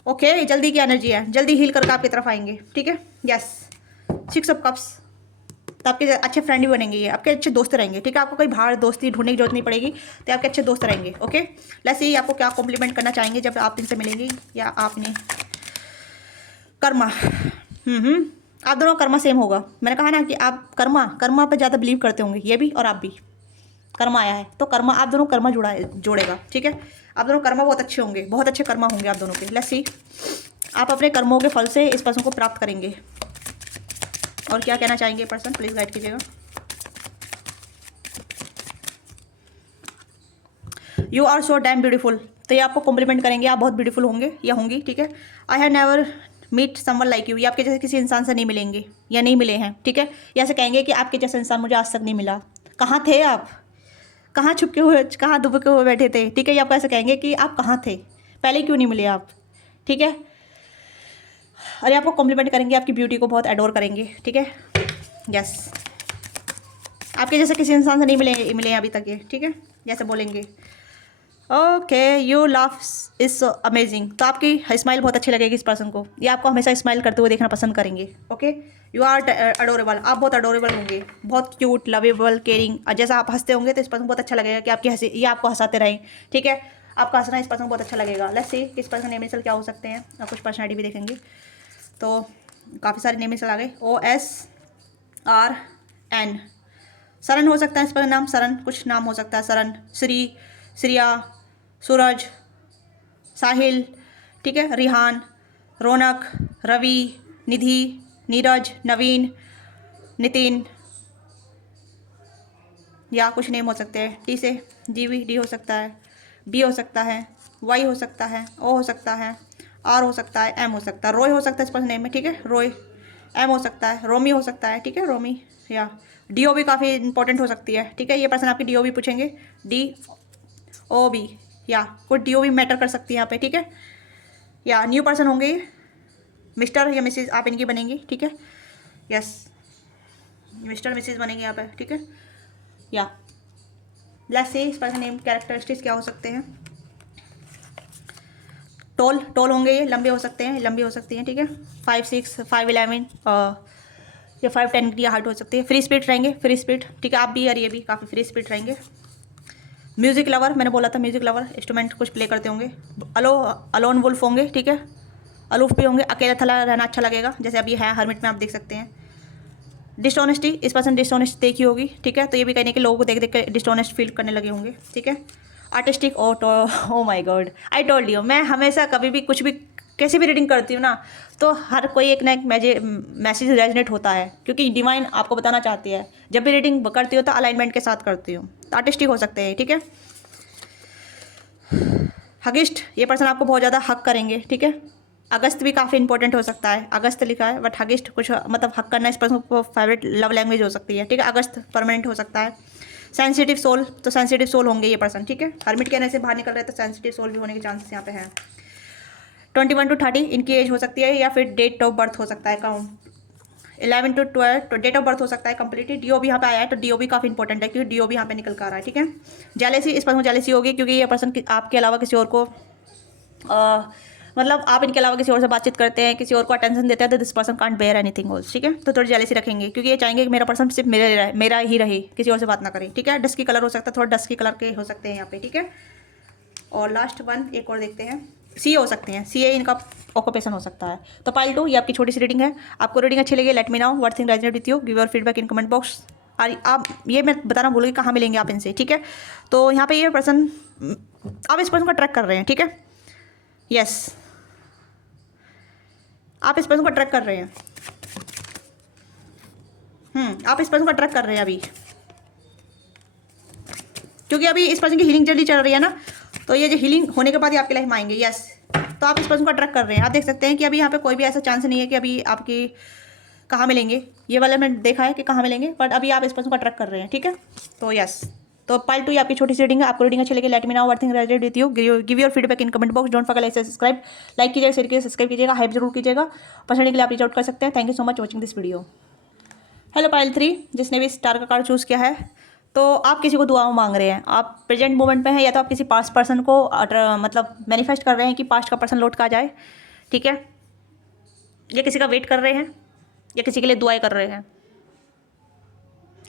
ओके, जल्दी की एनर्जी है, जल्दी हील करके आपकी तरफ आएंगे, ठीक है, यस। 6 ऑफ कप्स, तो आपके अच्छे फ्रेंड भी बनेंगे, ये आपके अच्छे दोस्त रहेंगे, ठीक है। आपको कोई बाहर दोस्ती ढूंढने की जरूरत नहीं पड़ेगी, तो आपके अच्छे दोस्त रहेंगे। ओके, लेट्स सी आपको क्या कॉम्प्लीमेंट करना चाहेंगे जब आप इनसे मिलेंगे, या आपने कर्मा। आप दोनों कर्मा सेम होगा। मैंने कहा ना कि आप कर्मा पे ज़्यादा बिलीव करते होंगे, ये भी और आप भी। कर्मा आया है तो कर्मा, आप दोनों कर्मा जोड़ेगा, ठीक है। आप दोनों कर्मा बहुत अच्छे होंगे, बहुत अच्छे कर्मा होंगे आप दोनों के। लेट्स सी आप अपने कर्मों के फल से इस पर्सन को प्राप्त करेंगे। और क्या कहना चाहेंगे पर्सन, प्लीज़ गाइड कीजिएगा। You are so damn beautiful, तो ये आपको कॉम्प्लीमेंट करेंगे, आप बहुत ब्यूटीफुल होंगे या होंगी, ठीक है। I have never meet someone like you, ये आपके जैसे किसी इंसान से नहीं मिलेंगे या नहीं मिले हैं, ठीक है। या ऐसे कहेंगे कि आपके जैसा इंसान मुझे आज तक नहीं मिला। कहाँ थे आप, कहाँ छुपके हुए, कहाँ दुबके हुए बैठे थे, ठीक है। ये आपको ऐसे कहेंगे कि आप कहाँ थे, पहले क्यों नहीं मिले आप, ठीक है। और ये आपको कॉम्प्लीमेंट करेंगे, आपकी ब्यूटी को बहुत एडोर करेंगे, ठीक है, यस। आपके जैसे किसी इंसान से नहीं मिले हैं अभी तक ये, ठीक है, जैसे बोलेंगे। Okay, you laugh is so amazing, तो आपकी स्माइल बहुत अच्छी लगेगी इस पर्सन को। ये आपको हमेशा स्माइल करते हुए देखना पसंद करेंगे। ओके, यू आर अडोरेबल, आप बहुत अडोरेबल होंगे, बहुत क्यूट, लवेबल, केयरिंग। और जैसा आप हंसते होंगे तो इस पर्सन को बहुत अच्छा लगेगा कि आपकी हंसी, ये आपको हंसाते रहें, ठीक है। आपका हंसना इस पर्सन को बहुत अच्छा लगेगा। लेट्स सी इस पर्सन नेम इनिशियल क्या हो सकते हैं, और कुछ पर्सनैलिटी भी देखेंगे। तो काफ़ी सारे नेम इनिशियल आ गए, OSRN। सरन हो सकता है इस पर नाम, सरन कुछ नाम हो सकता है, सरन, श्री, श्रिया, सूरज, साहिल, ठीक है, रिहान, रौनक, रवि, निधि, नीरज, नवीन, नितिन, या कुछ नेम हो सकते हैं। टी से डी हो सकता है, बी हो सकता है, वाई हो सकता है, ओ हो सकता है, आर हो सकता है, एम हो सकता है, रोय हो सकता है इस पर्सन नेम में, ठीक है, रोय। एम हो सकता है, रोमी हो सकता है, ठीक है, रोमी। या DO भी काफ़ी इंपॉर्टेंट हो सकती है, ठीक है। ये पर्सन आपकी DO भी पूछेंगे, DOB, या कोई डीओ भी मैटर कर सकती है यहाँ पे, ठीक है। या न्यू पर्सन होंगे, मिस्टर या मिसेज आप इनकी बनेंगी, ठीक है। यस, मिस्टर मिसेज बनेंगे यहाँ पे, ठीक है। या लेट्स से इस पर्सन नेम कैरेक्टरिस्टिक्स क्या हो सकते हैं। टॉल होंगे, ये लंबे हो सकते हैं, लंबी हो सकती हैं, ठीक है। 5'6", 5'11" या 5'10" की हाइट हो सकती है। फ्री स्पिरिट रहेंगे, फ्री स्पिरिट, ठीक है। आप भी और ये भी काफ़ी फ्री स्पिरिट रहेंगे। म्यूज़िक लवर, मैंने बोला था म्यूज़िक लवर, इंस्ट्रूमेंट कुछ प्ले करते होंगे। अलोन वुल्फ होंगे, ठीक है। अलूफ भी होंगे, अकेला थला रहना अच्छा लगेगा, जैसे अभी है हरमिट में आप देख सकते हैं। डिसऑनेस्टी, इस पर्सन डिसऑनेस्ट देखी होगी, ठीक है। तो ये भी कहने के लोगों को देख देख के डिसऑनेस्ट फील करने लगे होंगे, ठीक है। Artistic, oh my God, I told you, मैं हमेशा कभी भी कुछ भी कैसी भी रीडिंग करती हूँ ना, तो हर कोई एक ना एक मैसेज रेजनेट होता है, क्योंकि डिवाइन आपको बताना चाहती है। जब भी रीडिंग करती हूँ तो अलाइनमेंट के साथ करती हूँ। तो आर्टिस्टिक हो सकते हैं, ठीक है। हगिस्ट, ये पर्सन आपको बहुत ज़्यादा हक करेंगे, ठीक है। अगस्त भी काफ़ी इंपॉर्टेंट हो सकता है, अगस्त लिखा है, बट हगिस्ट कुछ मतलब हक करना इस पर्सन को फेवरेट लव लैंग्वेज हो सकती है, ठीक है। अगस्त परमानेंट हो सकता है। सेंसिटिव सोल, तो सेंसिटिव सोल होंगे ये पर्सन, ठीक है। हर्मिट कहने से बाहर निकल रहे हैं तो सेंसिटिव सोल भी होने के चांसेस यहाँ पे हैं। 21 to 30 इनकी एज हो सकती है, या फिर डेट ऑफ बर्थ हो सकता है काउंट। 11 to 12 तो डेट ऑफ बर्थ हो सकता है कंप्लीटली। डीओ भी यहाँ पे आया है, तो डीओ भी काफ़ी इंपॉर्टेंट है, क्योंकि डीओ भी यहाँ पे निकल कर आ रहा है, ठीक है। जेलेसी, इस पर्सन को जेलेसी होगी, क्योंकि ये पर्सन आपके अलावा किसी और को मतलब आप इनके अलावा किसी और से बातचीत करते हैं, किसी और को अटेंशन देते हैं, तो this person can't bear anything else, ठीक है। तो थोड़ी जेलेसी रखेंगे, क्योंकि ये चाहेंगे कि मेरा पर्सन सिर्फ मेरा ही रहे, किसी और से बात ना करे, ठीक है। डस्की कलर हो सकता है, थोड़ा डस्की कलर के हो सकते हैं यहाँ पे, ठीक है। और लास्ट वन एक और देखते हैं, सीए हो सकते हैं, सीए इनका ऑक्यूपेशन हो सकता है। तो पाइल 2 ये आपकी छोटी सी रीडिंग है। आपको रीडिंग अच्छी लगी, let me now what thing resonate with you, give your feedback in comment box. और आप ये मैं बताना भूल गई कहाँ मिलेंगे आप इनसे, ठीक है। तो यहाँ पे ये पर्सन, आप इस पर्सन को ट्रैक कर रहे हैं, ठीक है। यस, आप इस पर्सन को ट्रैक कर रहे हैं। आप इस पर्सन को ट्रैक कर रहे हैं अभी, क्योंकि अभी इस पर्सन की हीलिंग जल्दी चल रही है ना, तो ये जो हीलिंग होने के बाद ही आपकी लाइफ में आएंगे। यस, तो आप इस पर्सन को ट्रैक कर रहे हैं। आप देख सकते हैं कि अभी यहाँ पे कोई भी ऐसा चांस नहीं है कि अभी आपकी कहाँ मिलेंगे, ये वाला मैंने देखा है कि कहाँ मिलेंगे, बट अभी आप इस पर्सन को ट्रैक कर रहे हैं, ठीक है। तो यस, तो पाइल 2 आपकी छोटी सी रीडिंग है। आपको रीडिंग अच्छी लगी, let me now what thing resonate with you, give your feedback in comment box. Don't forget to subscribe, like कीजिएगा, शेयर कीजिएगा, सब्सक्राइब कीजिएगा, हाइप जरूर कीजिएगा। पसंद के लिए आप रीच आउट कर सकते हैं। Thank you so much watching this video. Hello pile 3, जिसने भी स्टार का कार्ड चूज़ किया है, तो आप किसी को दुआओं मांग रहे हैं, आप प्रेजेंट मोमेंट में हैं, या तो आप किसी पास्ट पर्सन को मतलब मैनिफेस्ट कर रहे हैं कि पास्ट का पर्सन लौट कर आ जाए, ठीक है। या किसी का वेट कर रहे हैं, या किसी के लिए दुआएं कर रहे हैं।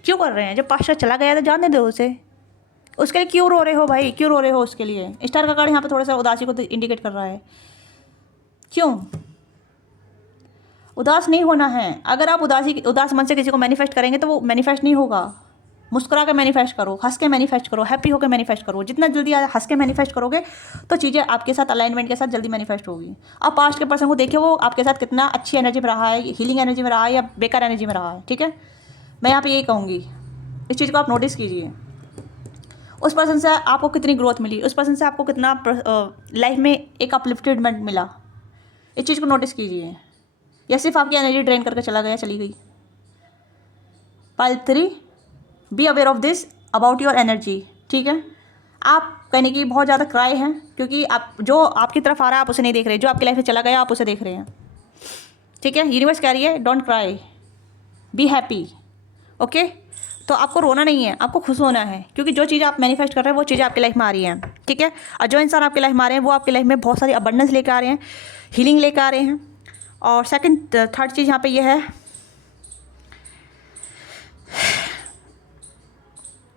क्यों कर रहे हैं? जब पास्ट चला गया तो जाने दो उसे, उसके लिए क्यों रो रहे हो भाई, क्यों रो रहे हो उसके लिए? स्टार का कार्ड यहाँ पे थोड़ा सा उदासी को इंडिकेट कर रहा है। क्यों उदास नहीं होना है? अगर आप उदास मन से किसी को मैनिफेस्ट करेंगे तो वो मैनिफेस्ट नहीं होगा। मुस्कुरा के मैनिफेस्ट करो, हंस के मैनिफेस्ट करो, हैप्पी होकर मैनिफेस्ट करो। जितना जल्दी हंस के मैनिफेस्ट करोगे तो चीज़ें आपके साथ अलाइनमेंट के साथ जल्दी मैनिफेस्ट होगी। आप पास्ट के पर्सन को देखिए, वो आपके साथ कितना अच्छी एनर्जी में रहा है, हीलिंग एनर्जी में रहा है, या बेकार एनर्जी में रहा है, ठीक है। मैं यहाँ पे यही कहूँगी, इस चीज़ को आप नोटिस कीजिए। उस पर्सन से आपको कितनी ग्रोथ मिली, उस पर्सन से आपको कितना लाइफ में एक अपलिफ्टेडमेंट मिला, इस चीज़ को नोटिस कीजिए। या सिर्फ आपकी एनर्जी ड्रेन करके चला गया, चली गई। Pile 3, be aware of this about your energy, ठीक है। आप कहने की बहुत ज़्यादा क्राई हैं, क्योंकि आप जो आपकी तरफ आ रहा है आप उसे नहीं देख रहे, जो आपकी लाइफ में चला गया आप उसे देख रहे हैं, ठीक है। यूनिवर्स कह रही है don't cry, be happy, okay. तो आपको रोना नहीं है, आपको खुश होना है, क्योंकि जो चीज़ आप मैनिफेस्ट कर रहे हैं वो चीज़ें आपकी लाइफ में आ रही हैं, ठीक है। और जो इंसान आपकी लाइफ में आ रहे हैं वो आपकी लाइफ में बहुत सारी अबंडेंस लेकर आ रहे हैं, हीलिंग लेकर आ रहे हैं। और थर्ड चीज़ यहाँ पे ये है,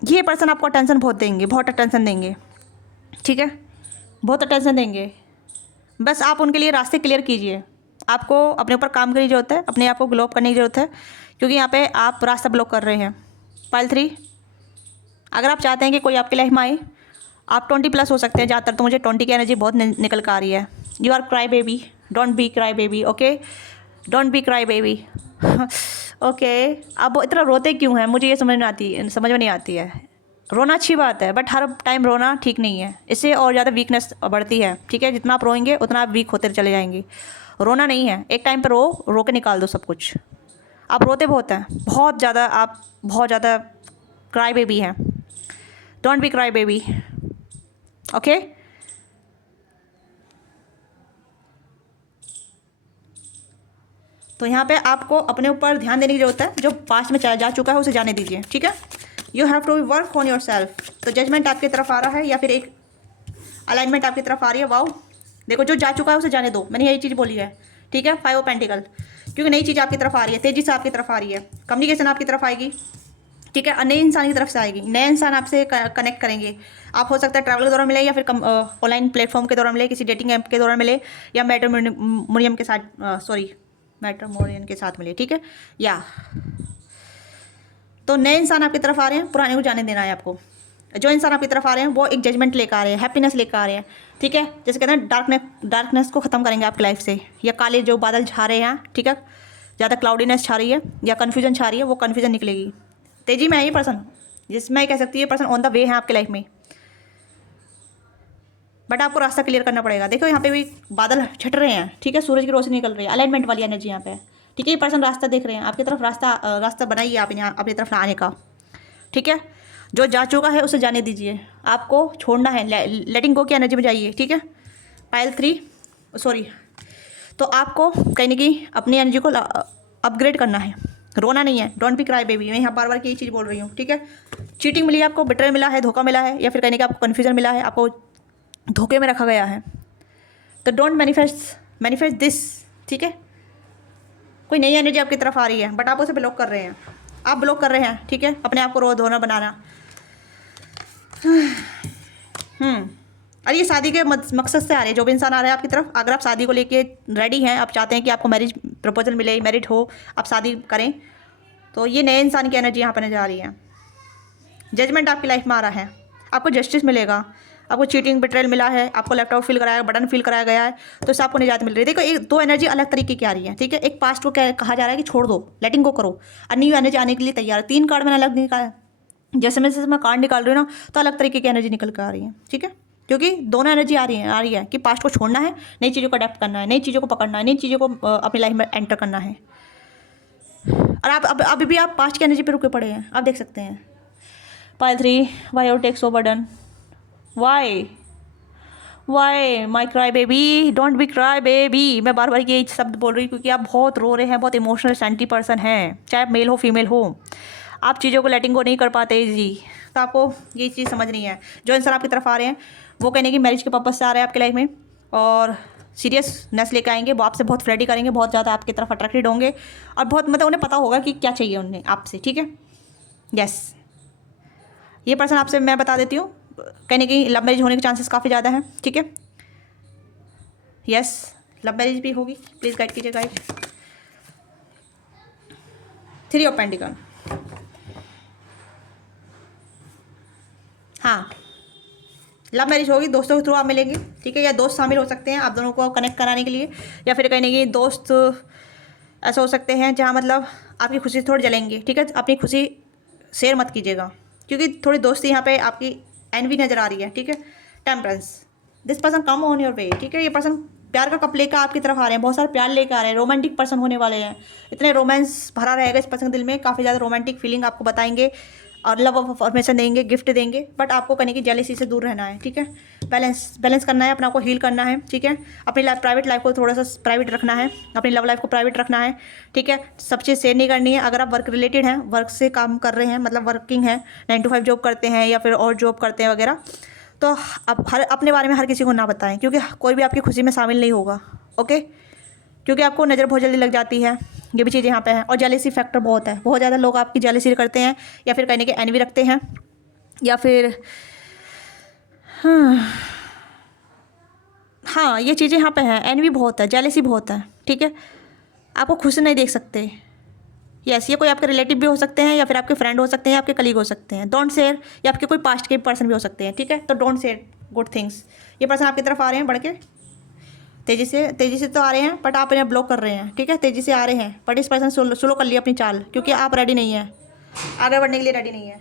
ये पर्सन आपको अटेंशन बहुत देंगे, बहुत अटेंशन देंगे, ठीक है, बहुत अटेंशन देंगे। बस आप उनके लिए रास्ते क्लियर कीजिए। आपको अपने ऊपर काम करने की ज़रूरत है, अपने आप को ग्लो अप करने की ज़रूरत है, क्योंकि यहाँ पे आप रास्ता ब्लॉक कर रहे हैं। पाइल 3, अगर आप चाहते हैं कि कोई आपकी लाइफ में आए, आप 20+ हो सकते हैं ज़्यादातर, तो मुझे 20 की एनर्जी बहुत निकल कर आ रही है। You are cry baby, don't be cry baby, okay, don't be cry baby, okay. आप वो इतना रोते क्यों हैं, मुझे ये समझ में नहीं आती है। रोना अच्छी बात है, बट हर टाइम रोना ठीक नहीं है, इससे और ज़्यादा वीकनेस बढ़ती है, ठीक है। जितना आप रोएंगे उतना आप वीक होते चले जाएंगे। रोना नहीं है, एक टाइम पर रो के निकाल दो सब कुछ। आप रोते बहुत हैं, बहुत ज़्यादा, आप बहुत ज़्यादा क्राई बेबी हैं। Don't be cry baby, okay. तो यहाँ पे आपको अपने ऊपर ध्यान देने की जरूरत है, जो पास्ट में जा चुका है उसे जाने दीजिए, ठीक है। You have to work on your self. तो जजमेंट आपकी तरफ आ रहा है या फिर एक अलाइनमेंट आपकी तरफ आ रही है। वाओ, देखो जो जा चुका है उसे जाने दो, मैंने यही चीज़ बोली है, ठीक है। 5 ऑफ पेंटिकल, क्योंकि नई चीज़ आपकी तरफ आ रही है, तेजी से आपकी तरफ आ रही है, कम्युनिकेशन आपकी तरफ आएगी, ठीक है। नए इंसान की तरफ से आएगी, नए इंसान आपसे कनेक्ट करेंगे। आप हो सकता है ट्रैवल के दौरान मिले या फिर ऑनलाइन प्लेटफॉर्म के दौरान मिले, किसी डेटिंग ऐप के दौरान मिले, या मैट्रिमोनियम के साथ मैट्रिमोनियम के साथ मिले, ठीक है। या तो नए इंसान आपकी तरफ आ रहे हैं, पुराने को जाने देना है आपको। जो इंसान आपकी तरफ आ रहे हैं वो एक जजमेंट लेकर आ रहे हैं, हैप्पीनेस लेकर आ रहे हैं, ठीक है। जैसे कहते हैं डार्कनेस को ख़त्म करेंगे आपकी लाइफ से, या काले जो बादल छा रहे हैं, ठीक है, ज़्यादा क्लाउडीनेस छा रही है या कन्फ्यूजन छा रही है, वो कन्फ्यूजन निकलेगी। तेजी में है ये पर्सन, जिसमें कह सकती है पर्सन ऑन द वे है आपके लाइफ में, बट आपको रास्ता क्लियर करना पड़ेगा। देखो यहाँ पे भी बादल छट रहे हैं, ठीक है, सूरज की रोशनी निकल रही है, अलाइनमेंट वाली एनर्जी यहाँ पे है, ठीक है। ये पर्सन रास्ता देख रहे हैं आपकी तरफ, रास्ता बनाइए आप यहाँ अपनी तरफ आने का, ठीक है। जो जा चुका है उसे जाने दीजिए, आपको छोड़ना है, लेटिंग गो की एनर्जी में जाइए, ठीक है। Pile 3 sorry. तो आपको कहीं ना कहीं अपनी एनर्जी को अपग्रेड करना है, रोना नहीं है। डोंट बी क्राई बेबी, मैं यहाँ बार बार यही चीज़ बोल रही हूँ, ठीक है। चीटिंग मिली है आपको, बिट्रेयल मिला है, धोखा मिला है, या फिर कहने का आपको कन्फ्यूजन मिला है, आपको धोखे में रखा गया है। तो डोंट मैनिफेस्ट दिस, ठीक है। कोई नई एनर्जी आपकी तरफ आ रही है, बट आप उसे ब्लॉक कर रहे हैं, आप ब्लॉक कर रहे हैं, ठीक है, अपने आप को रो धोना बनाना। और ये शादी के मकसद से आ रहे हैं, जो भी इंसान आ रहा है आपकी तरफ। अगर आप शादी को लेके रेडी हैं, आप चाहते हैं कि आपको मैरिज प्रपोजल मिले, मैरिड हो, आप शादी करें, तो ये नए इंसान की एनर्जी यहाँ पर नजर आ रही है। जजमेंट आपकी लाइफ में आ रहा है, आपको जस्टिस मिलेगा, आपको चीटिंग बिट्रेयल मिला है, आपको लेफ्ट आउट फील कराया, बटन फील कराया गया है, तो इससे आपको निजात मिल रही है। देखो एक दो एनर्जी अलग तरीके की आ रही है, ठीक है। एक पास्ट को कहा जा रहा है कि छोड़ दो, लेटिंग गो करो, और न्यू एनर्जी आने के लिए तैयार है। 3 कार्ड मैंने अलग निकाला, जैसे मैं कार्ड निकाल रही हूँ ना, तो अलग तरीके की एनर्जी निकल कर आ रही है, ठीक है। क्योंकि दोनों एनर्जी आ रही है कि पास्ट को छोड़ना है, नई चीज़ों को अडेप्ट करना है, नई चीज़ों को पकड़ना है, नई चीज़ों को अपनी लाइफ में एंटर करना है। और आप अभी भी आप पास्ट की एनर्जी पे रुके पड़े हैं, आप देख सकते हैं। Pile 3, why your take so burden, why my cry baby, don't be cry baby. मैं बार बार ये शब्द बोल रही हूँ क्योंकि आप बहुत रो रहे हैं, बहुत इमोशनल सेंटी पर्सन हैं, चाहे आप मेल हो फीमेल हो, आप चीज़ों को लेटिंग को नहीं कर पाते जी। तो आपको ये चीज़ समझनी है। जो इंसान आपकी तरफ आ रहे हैं वो कहने की मैरिज के पर्पज़ से आ रहे हैं आपकी लाइफ में, और सीरियसनेस लेकर आएंगे, वो आपसे बहुत फ्लर्टी करेंगे, बहुत ज़्यादा आपकी तरफ अट्रैक्टेड होंगे, और बहुत मतलब उन्हें पता होगा कि क्या चाहिए उन्हें आपसे, ठीक है। यस, ये पर्सन आपसे मैं बता देती हूँ, कहने की लव मैरिज होने के चांसेस काफ़ी ज़्यादा हैं, ठीक है। यस, लव मैरिज भी होगी, प्लीज़ गाइड कीजिए गाइड। 3 ऑफ पेंटिकल, हाँ, लव मैरिज होगी, दोस्तों के थ्रू आप मिलेंगे, ठीक है, या दोस्त शामिल हो सकते हैं आप दोनों को कनेक्ट कराने के लिए, या फिर कहने की दोस्त ऐसा हो सकते हैं जहाँ मतलब आपकी खुशी थोड़ी जलेंगे, ठीक है। अपनी खुशी शेयर मत कीजिएगा, क्योंकि थोड़ी दोस्ती यहाँ पे आपकी एनवी नज़र आ रही है, ठीक है। Temperance, this person come on your way, ठीक है। ये पर्सन प्यार का कप लेकर आपकी तरफ आ रहे हैं, बहुत सारा प्यार लेकर आ रहे हैं, रोमांटिक पर्सन होने वाले हैं, इतने रोमांस भरा रहेगा इस पर्सन के दिल में, काफ़ी ज़्यादा रोमांटिक फीलिंग आपको बताएंगे और लव ऑफ अफर्मेशन देंगे, गिफ्ट देंगे, बट आपको कहने की जेलसी से दूर रहना है, ठीक है। बैलेंस करना है, अपना आपको हील करना है, ठीक है। अपनी प्राइवेट लाइफ को थोड़ा सा प्राइवेट रखना है, अपनी लव लाइफ को प्राइवेट रखना है, ठीक है। सब चीज़ शेयर नहीं करनी है। अगर आप वर्क रिलेटेड हैं, वर्क से काम कर रहे हैं, मतलब वर्किंग है, 9 to 5 जॉब करते हैं या फिर और जॉब करते हैं वगैरह, तो आप अपने बारे में हर किसी को ना बताएं, क्योंकि कोई भी आपकी खुशी में शामिल नहीं होगा, ओके। क्योंकि आपको नज़र बहुत जल्दी लग जाती है, ये भी चीज़ यहाँ पे है। और जेलेसी फैक्टर बहुत है, बहुत ज़्यादा लोग आपकी जेलेसी करते हैं, या फिर कहने के एनवी रखते हैं, या फिर हाँ ये चीज़ें यहाँ पे हैं, एनवी बहुत है, जेलेसी बहुत है, ठीक है। आपको खुश नहीं देख सकते। यस, ये कोई आपके रिलेटिव भी हो सकते हैं, या फिर आपके फ्रेंड हो सकते हैं, आपके कलीग हो सकते हैं। डोंट शेयर, या आपके कोई पास्ट के पर्सन भी हो सकते हैं, ठीक है। तो डोंट शेयर गुड थिंग्स। ये पर्सन आपकी तरफ आ रहे हैं बढ़ के, तेज़ी से तो आ रहे हैं, बट आप इन्हें ब्लॉक कर रहे हैं, ठीक है। तेज़ी से आ रहे हैं, बट इस पर्सन स्लो कर लिया अपनी चाल, क्योंकि आप रेडी नहीं हैं, आगे बढ़ने के लिए रेडी नहीं है,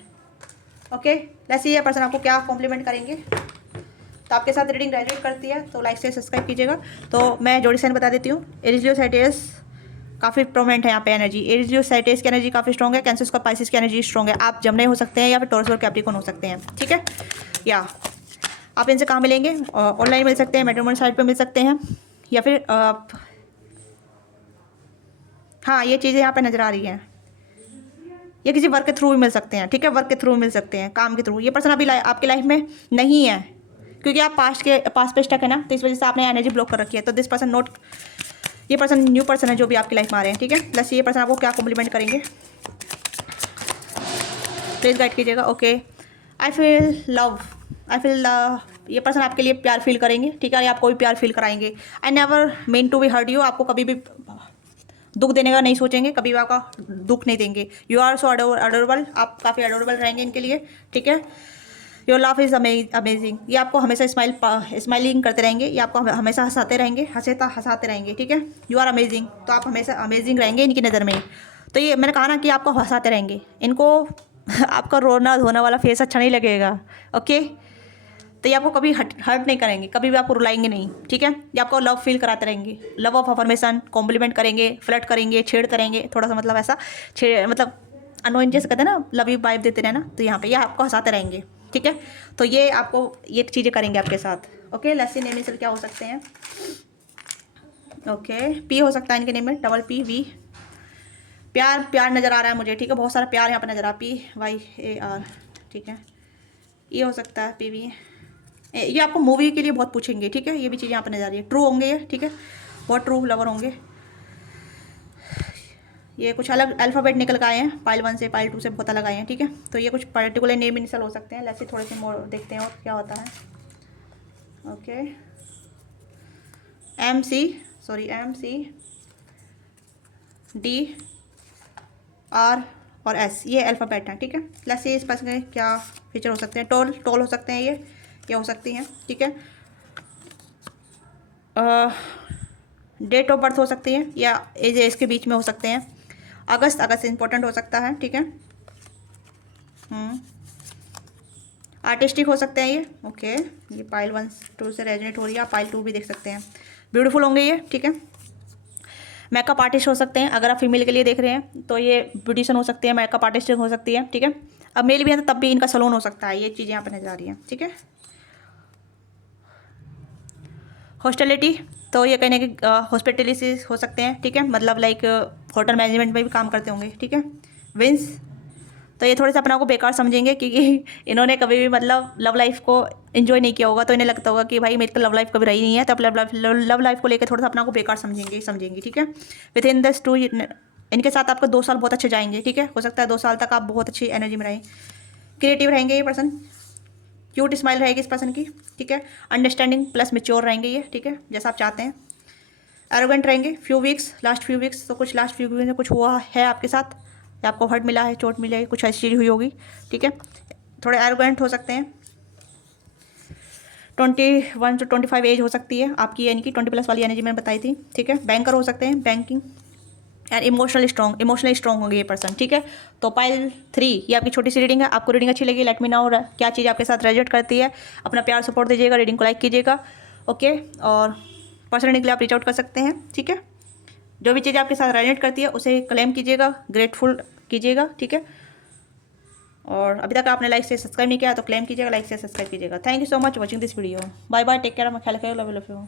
ओके। वैसे ये पर्सन आपको क्या कॉम्प्लीमेंट करेंगे। तो आपके साथ रीडिंग रेजोनेट करती है तो लाइक से सब्सक्राइब कीजिएगा। तो मैं जोड़ी साइन बता देती हूँ। एरीज लियो साइटेरियस काफ़ी प्रोमिनेंट है यहाँ पे एनर्जी। एरीज लियो साइटेरियस की एनर्जी काफ़ी स्ट्रॉग है। कैंसर और पाइसेस की एनर्जी स्ट्रॉग है। आप जमने हो सकते हैं, या फिर टॉरस और कैप्रिकॉर्न हो सकते हैं, ठीक है। या आप इनसे कहाँ मिलेंगे, ऑनलाइन मिल सकते हैं, मैट्रिमोनियल साइट पर मिल सकते हैं, या फिर हाँ, ये चीज़ें यहाँ पे नज़र आ रही हैं। ये किसी वर्क के थ्रू भी मिल सकते हैं, ठीक है, वर्क के थ्रू मिल सकते हैं, काम के थ्रू। ये पर्सन अभी आपकी लाइफ में नहीं है, क्योंकि आप पास्ट पे स्टक है ना, तो इस वजह से आपने एनर्जी ब्लॉक कर रखी है। तो दिस पर्सन नोट, ये पर्सन न्यू पर्सन है जो भी आपकी लाइफ में आ रहे हैं, ठीक है। प्लस ये पर्सन आपको क्या कॉम्प्लीमेंट करेंगे, प्लीज़ गाइड कीजिएगा। Okay, I feel love, I feel ये पर्सन आपके लिए प्यार फील करेंगे, ठीक है, आपको भी प्यार फील कराएंगे। I never mean to be hurt you, आपको कभी भी दुख देने का नहीं सोचेंगे, कभी भी आपका दुख नहीं देंगे। यू आर सो अडोरेबल, आप काफ़ी अडोरेबल रहेंगे इनके लिए, ठीक है। योर लाफ इज़ अमेजिंग, ये आपको हमेशा स्माइलिंग करते रहेंगे, ये आपको हमेशा हंसाते रहेंगे, हंसाते रहेंगे, ठीक है। यू आर अमेजिंग, तो आप हमेशा अमेजिंग रहेंगे इनकी नज़र में। तो ये मैंने कहा ना कि आपको हंसाते रहेंगे, इनको आपका रोना धोना वाला फेस अच्छा नहीं लगेगा, ओके। तो ये आपको कभी हर्ट नहीं करेंगे, कभी भी आपको रुलाएंगे नहीं, ठीक है। ये आपको लव फील कराते रहेंगे, लव ऑफ अफर्मेशन, कॉम्प्लीमेंट करेंगे, फ्लर्ट करेंगे, छेड़ते रहेंगे, थोड़ा सा मतलब ऐसा मतलब अनोइंग जैसे कहते हैं ना, लव यू वाइब देते रहना, तो यहाँ पे ये आपको हंसाते रहेंगे, ठीक है। तो ये आपको ये चीज़ें करेंगे आपके साथ, ओके। लस्सी नेम इनिशियल क्या हो सकते हैं, ओके, पी हो सकता है इनके नेम में, डबल पी वी। प्यार, प्यार नज़र आ रहा है मुझे, ठीक है, बहुत सारा प्यार यहाँ पर नज़र आ, PYAR, ठीक है। ये हो सकता है PV, ये आपको मूवी के लिए बहुत पूछेंगे, ठीक है। ये भी चीज़ यहाँ पर नजर आ रही है, ट्रू होंगे ये, ठीक है, बहुत ट्रू लवर होंगे। ये कुछ अलग अल्फ़ाबेट निकल के आए हैं, पाइल 1 से पाइल 2 से बहुत अलग आए हैं, ठीक है। तो ये कुछ पर्टिकुलर नेम इनिशियल हो सकते हैं। ऐसे थोड़े से मोर देखते हैं और क्या होता है, ओके। MC DR और S, ये अल्फ़ाबेट हैं, ठीक है। प्लस ये इस पास के क्या फीचर हो सकते हैं, टोल हो सकते हैं, ये हो सकती हैं, ठीक है। डेट ऑफ बर्थ हो सकती है, या एज इसके बीच में हो सकते हैं। अगस्त इंपॉर्टेंट हो सकता है, ठीक है। आर्टिस्टिक हो सकते हैं ये, ओके। ये पाइल 1 2 से रेजोनेट हो रही है, आप पाइल 2 भी देख सकते हैं। ब्यूटीफुल होंगे ये, ठीक है। मेकअप आर्टिस्ट हो सकते हैं, अगर आप फीमेल के लिए देख रहे हैं तो ये ब्यूटिशियन हो सकती है, मेकअप आर्टिस्ट हो सकती है, ठीक है। अब मेल भी है तो तब भी इनका सलून हो सकता है, ये चीज़ें यहाँ पर नजर आ रही हैं, ठीक है। हॉस्टलिटी, तो ये कहने की हॉस्पिटलिटी हो सकते हैं, ठीक है, मतलब लाइक होटल मैनेजमेंट में भी काम करते होंगे, ठीक है। विंस, तो ये थोड़े से अपना को बेकार समझेंगे, क्योंकि इन्होंने कभी भी मतलब लव लाइफ को एंजॉय नहीं किया होगा, तो इन्हें लगता होगा कि भाई मेरी तो लव लाइफ कभी रही नहीं है, तो आप लव लाइफ को लेकर थोड़ा सा अपना को बेकार समझेंगी, ठीक है। विद इन दिस 2, इनके साथ आपका 2 साल बहुत अच्छे जाएंगे, ठीक है। हो सकता है 2 साल तक आप बहुत अच्छी एनर्जी में रहें, क्रिएटिव रहेंगे ये पर्सन, क्यूट स्माइल रहेगी इस पर्सन की, ठीक है। अंडरस्टैंडिंग प्लस मैच्योर रहेंगे ये, ठीक है, जैसा आप चाहते हैं। एरोगेंट रहेंगे, लास्ट फ्यू वीक्स, तो कुछ लास्ट फ्यू वीक्स में कुछ हुआ है आपके साथ, या आपको हर्ट मिला है, चोट मिली है, कुछ ऐसी चीज़ हुई होगी, ठीक है। थोड़े एरोगेंट हो सकते हैं। 21 to 25 एज हो सकती है आपकी, यानी कि 20+ वाली एनर्जी मैंने बताई थी, ठीक है। बैंकर हो सकते हैं, बैंकिंग एंड इमोशनली स्ट्रॉन्ग होंगे ये पर्सन, ठीक है। तो पाइल 3 ये आपकी छोटी सी रीडिंग है, आपको रीडिंग अच्छी लगी, लेट मी नो क्या चीज़ आपके साथ रेजोनेट करती है। अपना प्यार सपोर्ट दीजिएगा, रीडिंग को लाइक कीजिएगा, ओके। और पर्सनल रीडिंग के लिए आप रीच आउट कर सकते हैं, ठीक है। जो भी चीज़ आपके साथ रेजोनेट करती है उसे क्लेम कीजिएगा, ग्रेटफुल कीजिएगा, ठीक है। और अभी तक आपने लाइक से सब्सक्राइब नहीं किया तो क्लेम कीजिएगा, लाइक से सब्सक्राइब कीजिएगा। Thank you so much watching this video, bye bye, take care, ख्याल रखिएगा, लव यू।